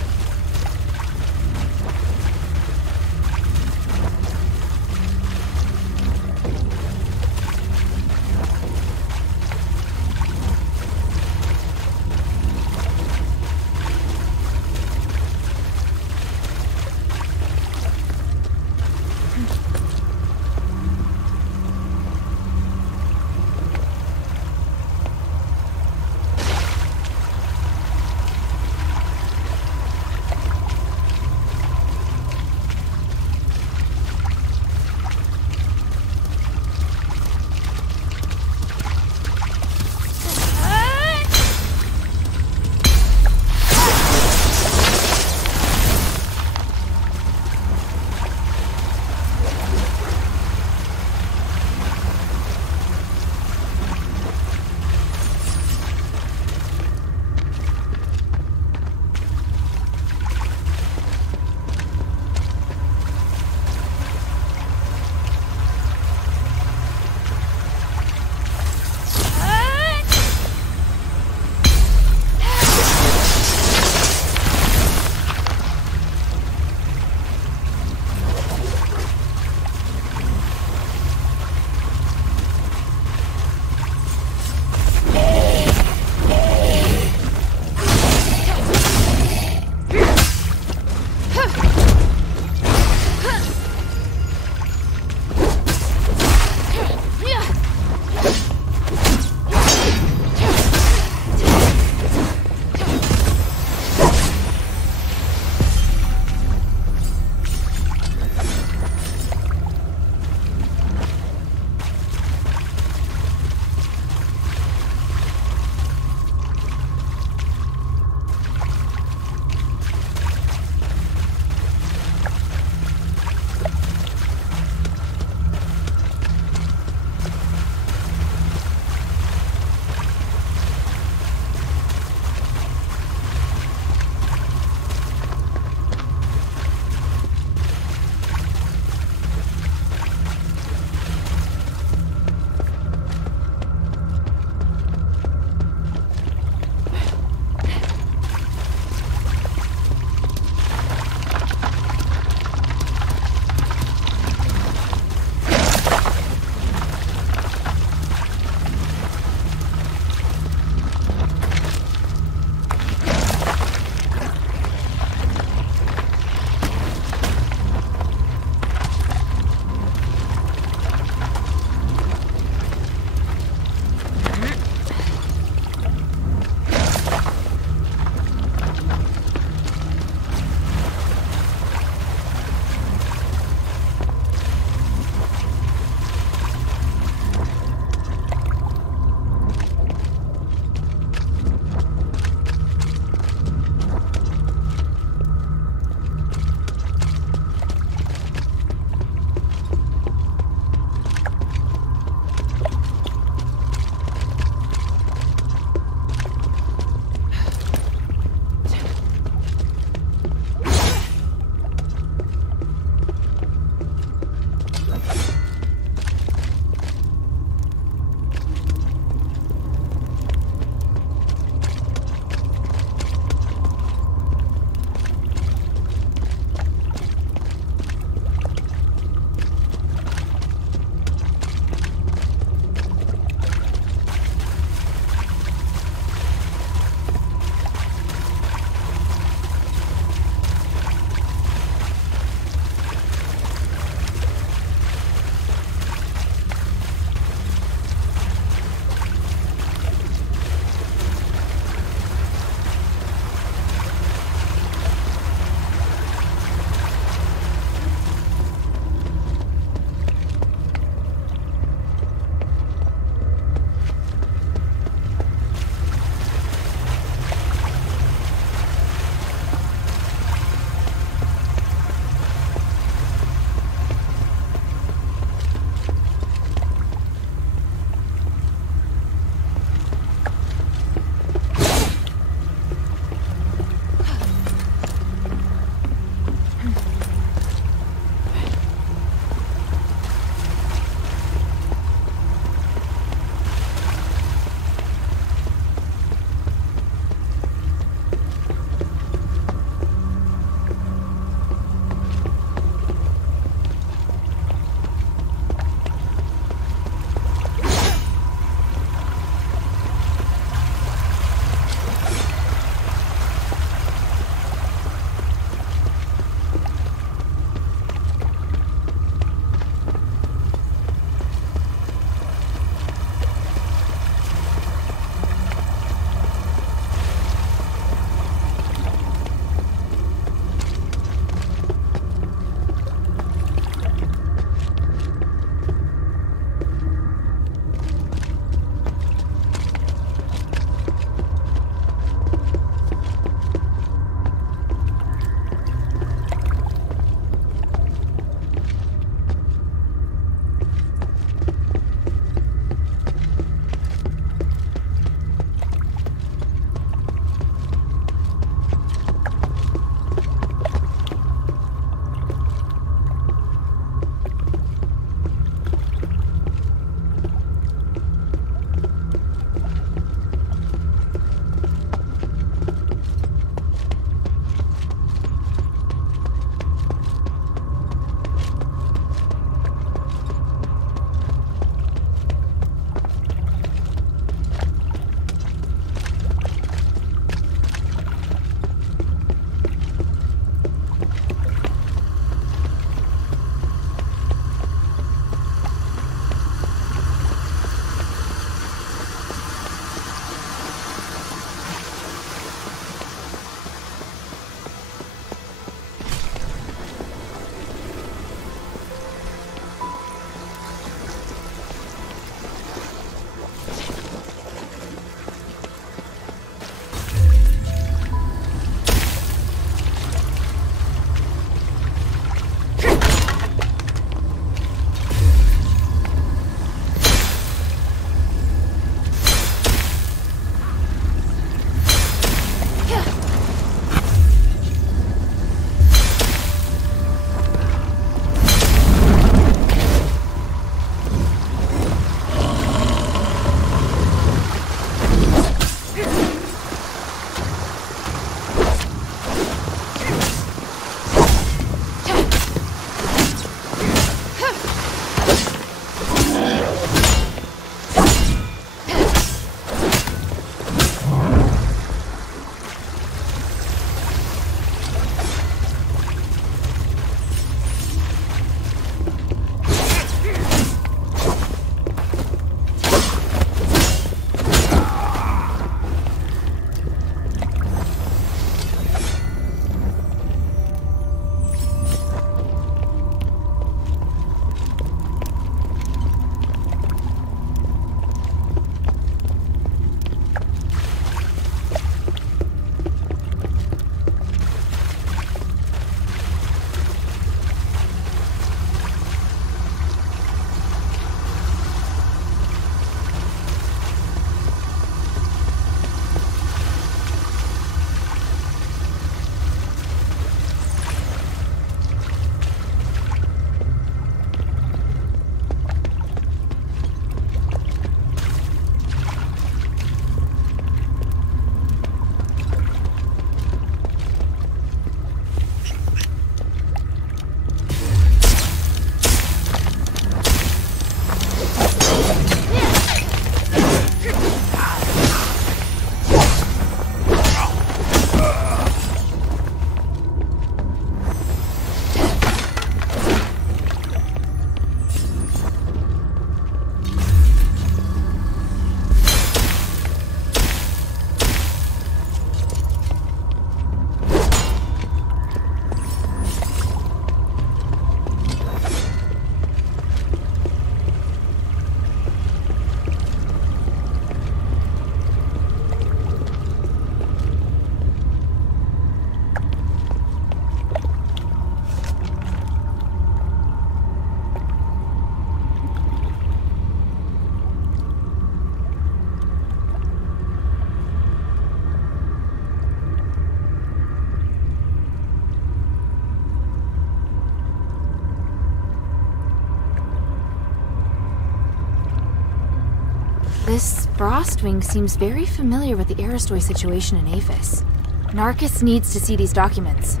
This Frostwing seems very familiar with the Aristoi situation in Aphis. Narcus needs to see these documents.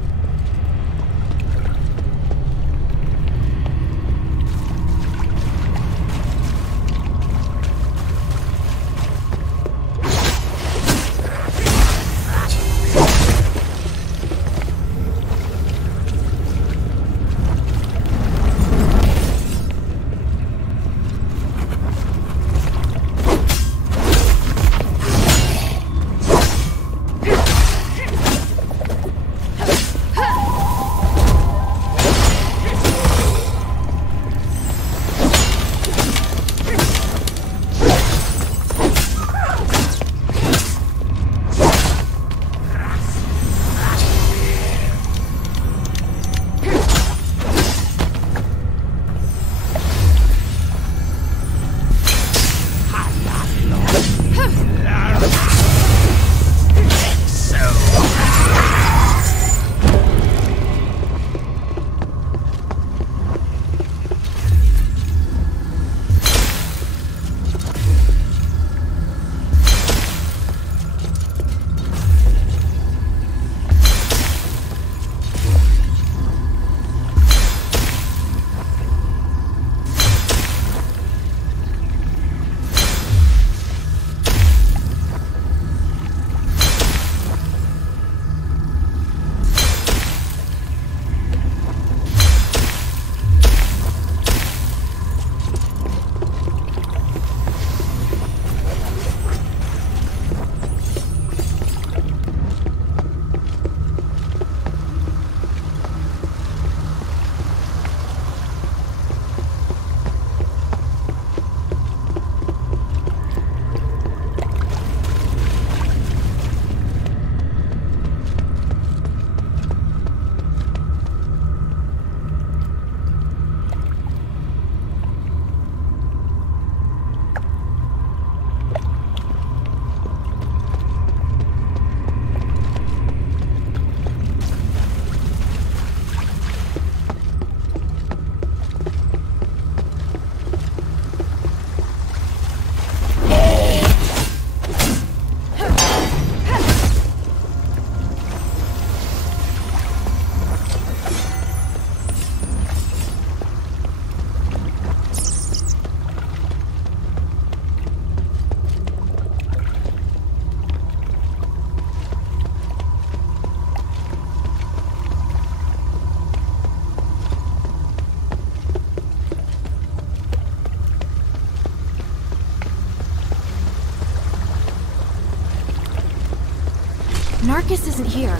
Narcus isn't here.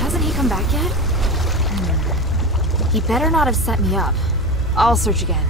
Hasn't he come back yet? He better not have set me up. I'll search again.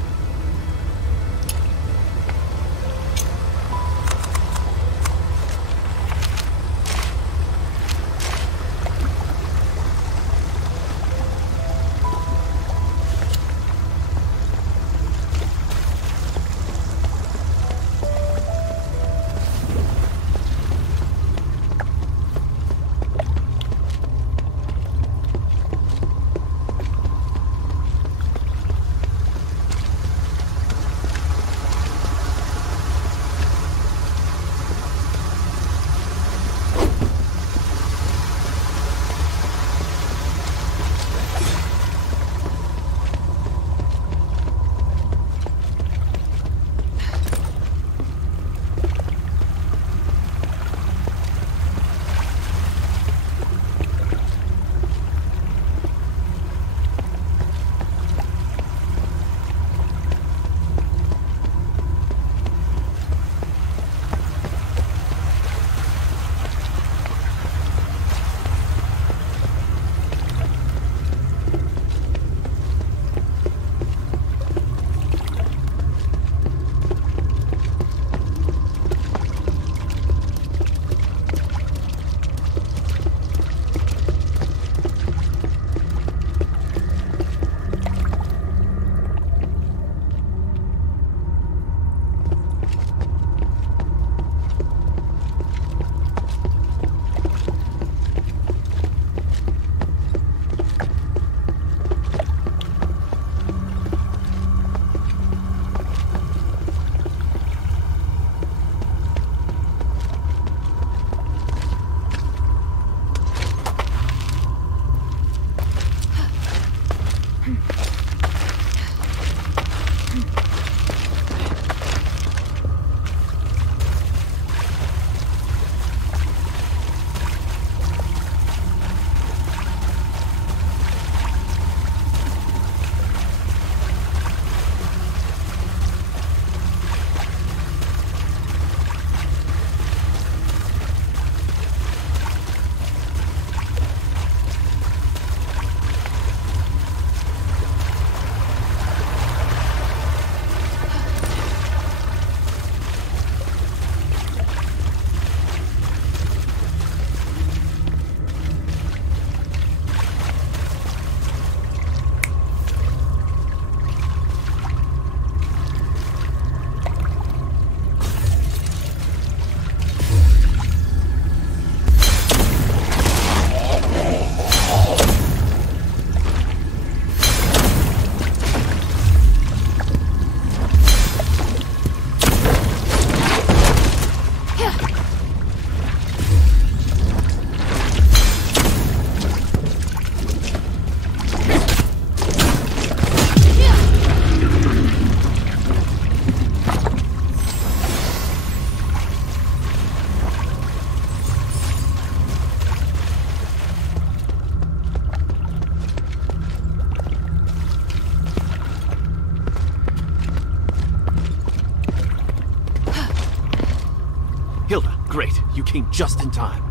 came just in time.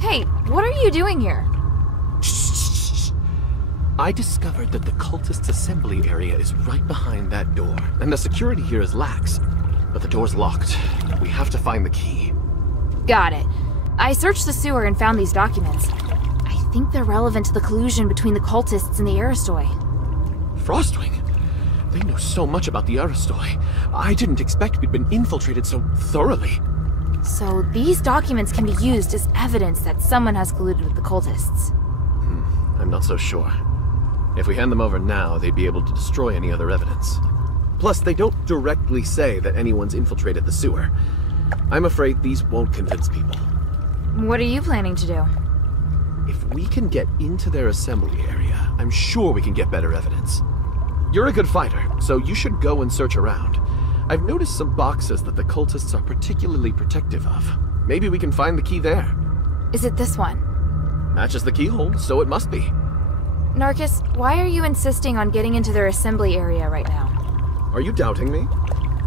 Hey, what are you doing here? Shh. I discovered that the cultists' assembly area is right behind that door, and the security here is lax. But the door's locked. We have to find the key. Got it. I searched the sewer and found these documents. I think they're relevant to the collusion between the cultists and the Aristoi. Frostwing? They know so much about the Aristoi. I didn't expect we'd been infiltrated so thoroughly. So these documents can be used as evidence that someone has colluded with the cultists. I'm not so sure. If we hand them over now, they'd be able to destroy any other evidence. Plus, they don't directly say that anyone's infiltrated the sewer. I'm afraid these won't convince people. What are you planning to do? If we can get into their assembly area, I'm sure we can get better evidence. You're a good fighter, so you should go and search around. I've noticed some boxes that the cultists are particularly protective of. Maybe we can find the key there. Is it this one? Matches the keyhole, so it must be. Narcus, why are you insisting on getting into their assembly area right now? Are you doubting me?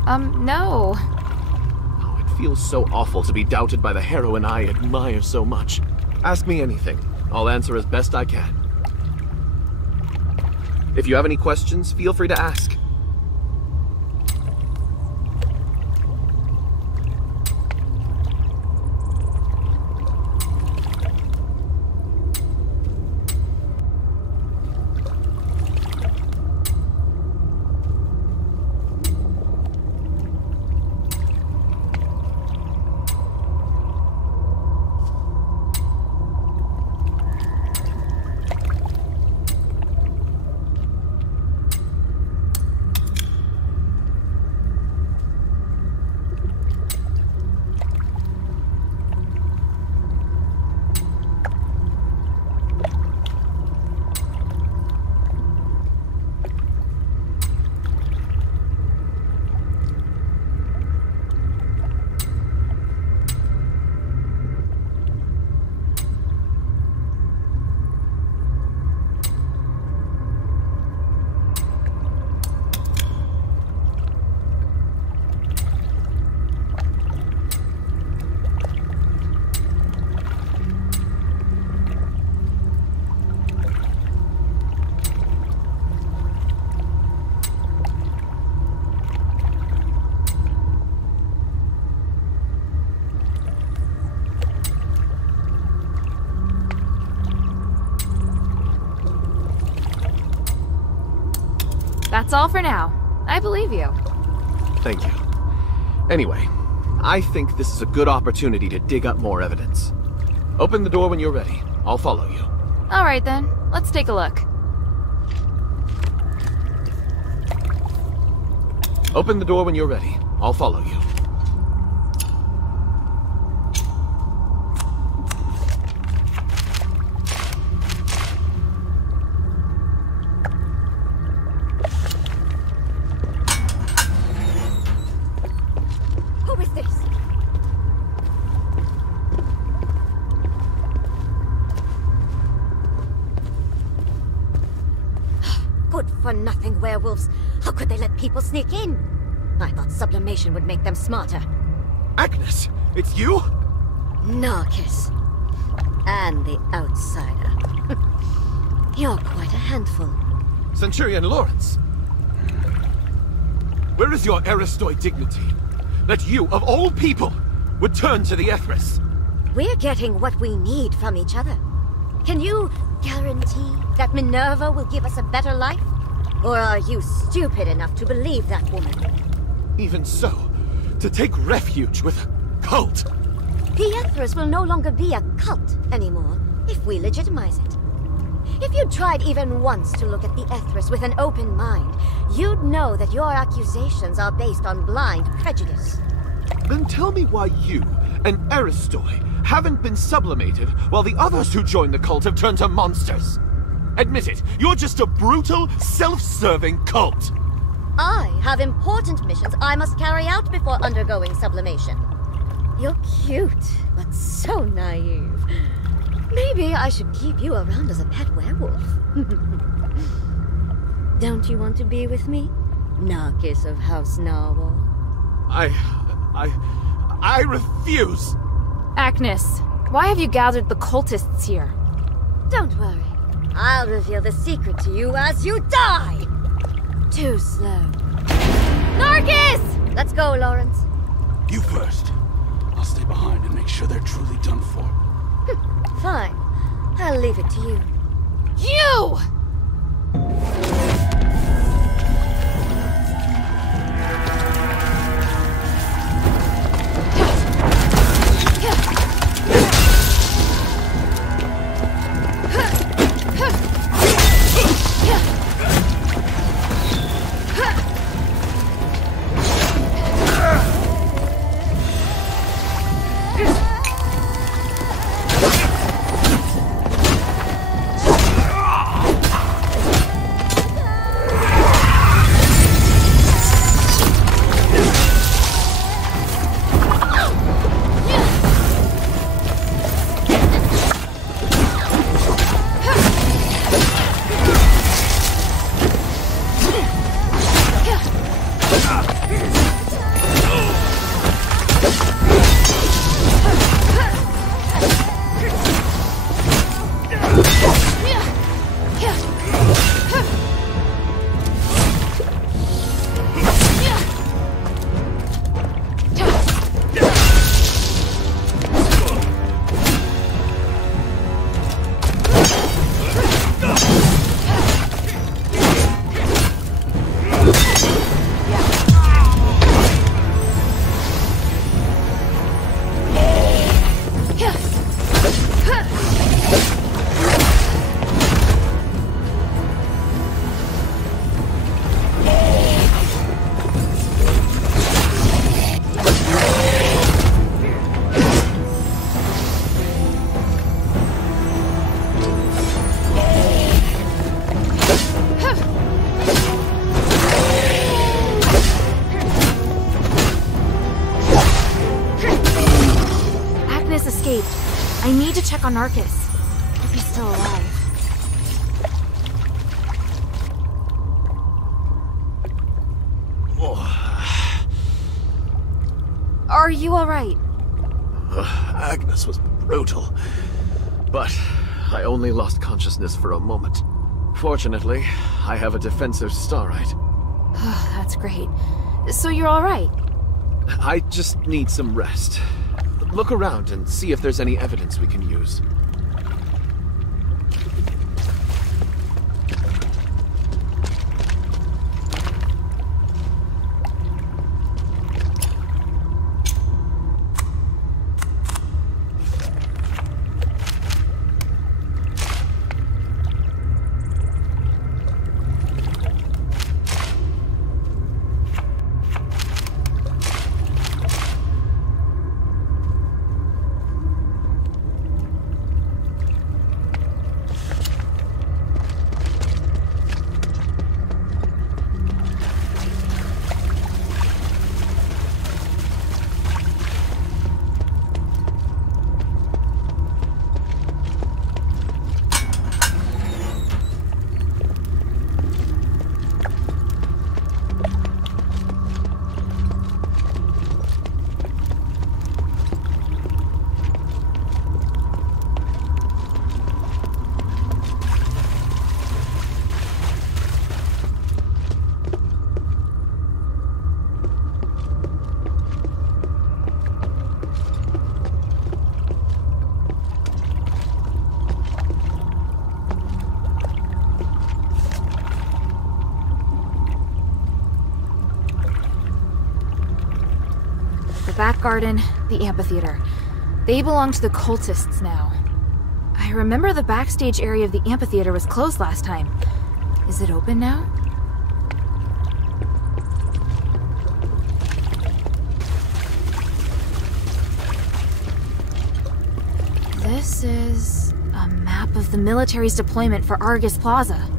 No. Oh, it feels so awful to be doubted by the heroine I admire so much. Ask me anything. I'll answer as best I can. If you have any questions, feel free to ask. That's all for now. I believe you. Thank you. Anyway, I think this is a good opportunity to dig up more evidence. Open the door when you're ready. I'll follow you. All right then. Let's take a look. Open the door when you're ready. I'll follow you. Good-for-nothing werewolves. How could they let people sneak in? I thought sublimation would make them smarter. Agnes, it's you? Narcus. And the outsider. You're quite a handful. Centurion Lawrence. Where is your Aristoi dignity? That you, of all people, would turn to the Ethris? We're getting what we need from each other. Can you guarantee that Minerva will give us a better life? Or are you stupid enough to believe that woman? Even so, to take refuge with a cult. The Ethris will no longer be a cult anymore, if we legitimize it. If you tried even once to look at the Ethris with an open mind, you'd know that your accusations are based on blind prejudice. Then tell me why you, an Aristoi, haven't been sublimated while the others who joined the cult have turned to monsters. Admit it, you're just a brutal, self-serving cult. I have important missions I must carry out before undergoing sublimation. You're cute, but so naive. Maybe I should keep you around as a pet werewolf. Don't you want to be with me, Narcus of House Narwhal? I refuse. Agnes, why have you gathered the cultists here? Don't worry. I'll reveal the secret to you as you die! Too slow. Narcus! Let's go, Lawrence. You first. I'll stay behind and make sure they're truly done for. Fine. I'll leave it to you. You! I need to check on Narcus. If he's still alive. Are you alright? Agnes was brutal. But I only lost consciousness for a moment. Fortunately, I have a defensive starite. That's great. So you're alright? I just need some rest. Look around and see if there's any evidence we can use. The back garden, the amphitheater. They belong to the cultists now. I remember the backstage area of the amphitheater was closed last time. Is it open now? This is a map of the military's deployment for Argus Plaza.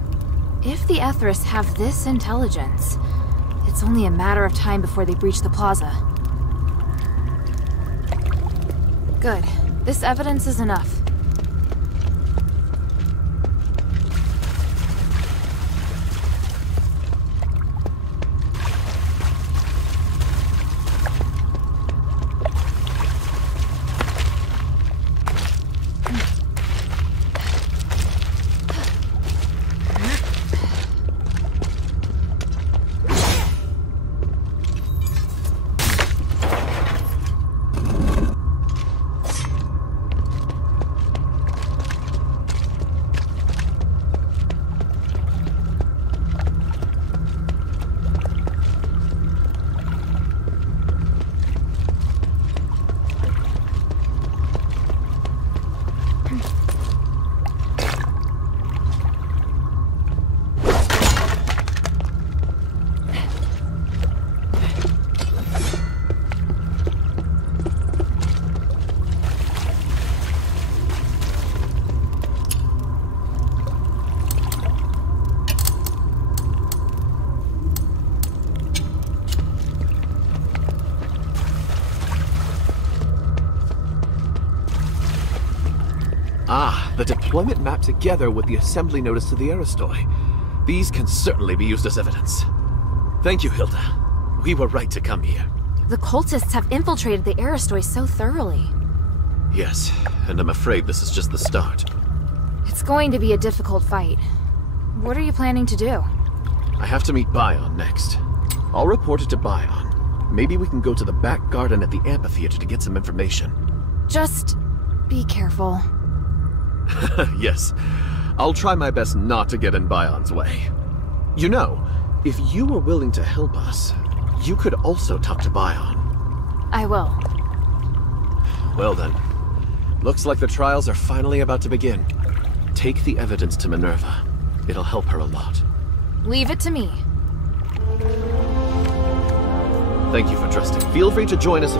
If the Etherists have this intelligence, it's only a matter of time before they breach the plaza. Good. This evidence is enough. The deployment map together with the assembly notice to the Aristoi. These can certainly be used as evidence. Thank you, Hilda. We were right to come here. The cultists have infiltrated the Aristoi so thoroughly. Yes, and I'm afraid this is just the start. It's going to be a difficult fight. What are you planning to do? I have to meet Bion next. I'll report it to Bion. Maybe we can go to the back garden at the amphitheater to get some information. Just be careful. Yes. I'll try my best not to get in Bion's way. You know, if you were willing to help us, you could also talk to Bion. I will. Well then. Looks like the trials are finally about to begin. Take the evidence to Minerva. It'll help her a lot. Leave it to me. Thank you for trusting. Feel free to join us.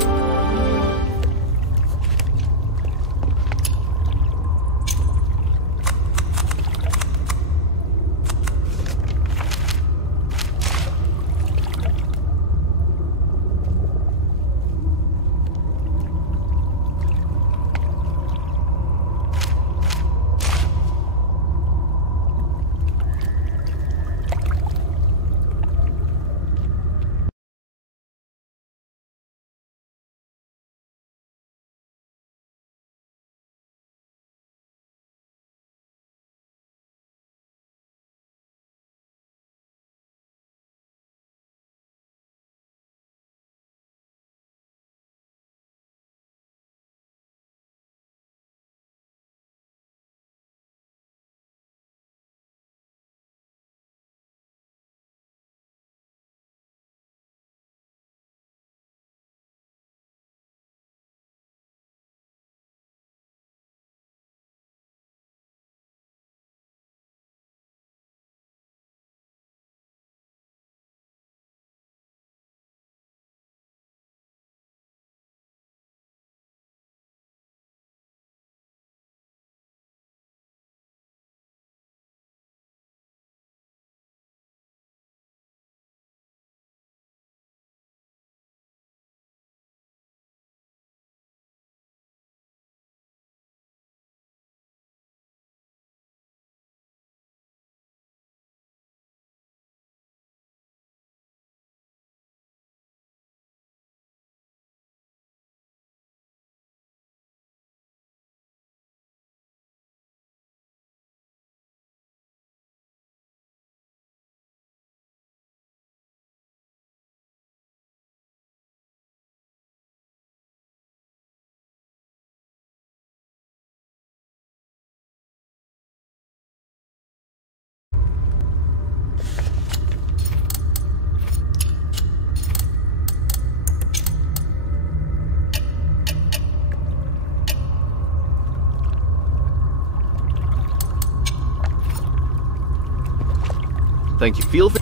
Thank you. Feel free.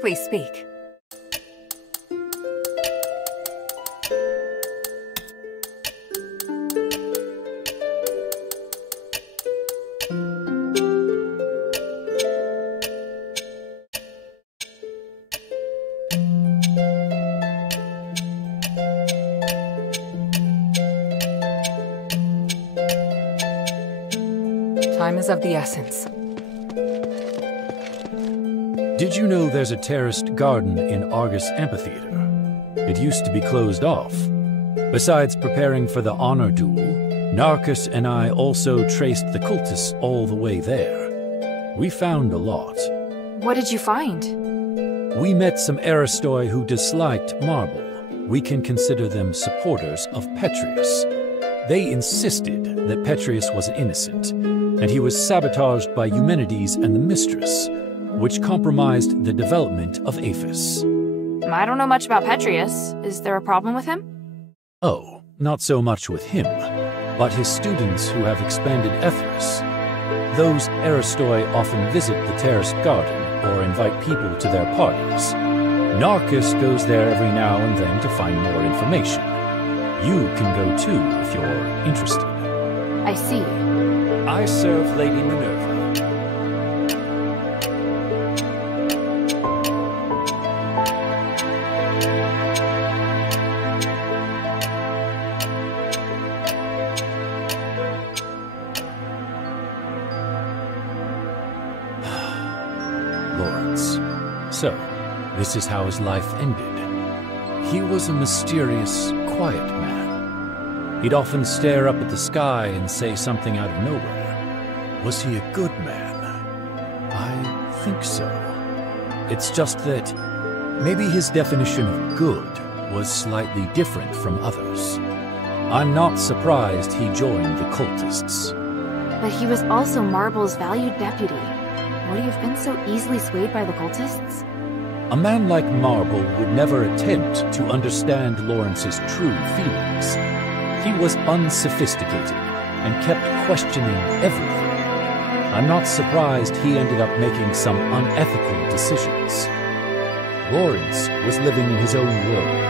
Please speak. Time is of the essence. Did you know there's a terraced garden in Argus Amphitheater? It used to be closed off. Besides preparing for the honor duel, Narcus and I also traced the cultists all the way there. We found a lot. What did you find? We met some Aristoi who disliked marble. We can consider them supporters of Petrius. They insisted that Petrius was innocent, and he was sabotaged by Eumenides and the Mistress, which compromised the development of Aphis. I don't know much about Petrius. Is there a problem with him? Oh, not so much with him, but his students who have expanded Ethris. Those Aristoi often visit the terraced garden or invite people to their parties. Narcus goes there every now and then to find more information. You can go too if you're interested. I see. I serve Lady Minerva. Lawrence. So, this is how his life ended. He was a mysterious, quiet man. He'd often stare up at the sky and say something out of nowhere. Was he a good man? I think so. It's just that maybe his definition of good was slightly different from others. I'm not surprised he joined the cultists. But he was also Marble's valued deputy. Would he have been so easily swayed by the cultists? A man like Marble would never attempt to understand Lawrence's true feelings. He was unsophisticated and kept questioning everything. I'm not surprised he ended up making some unethical decisions. Lawrence was living in his own world.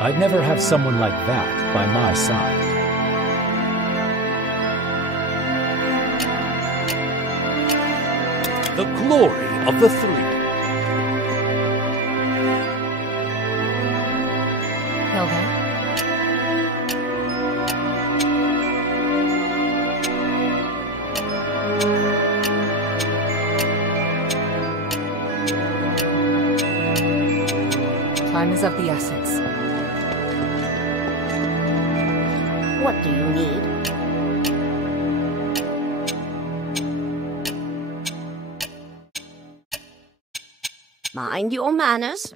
I'd never have someone like that by my side. The glory of the three. Hilda? Time is of the essence. What do you need? Mind your manners.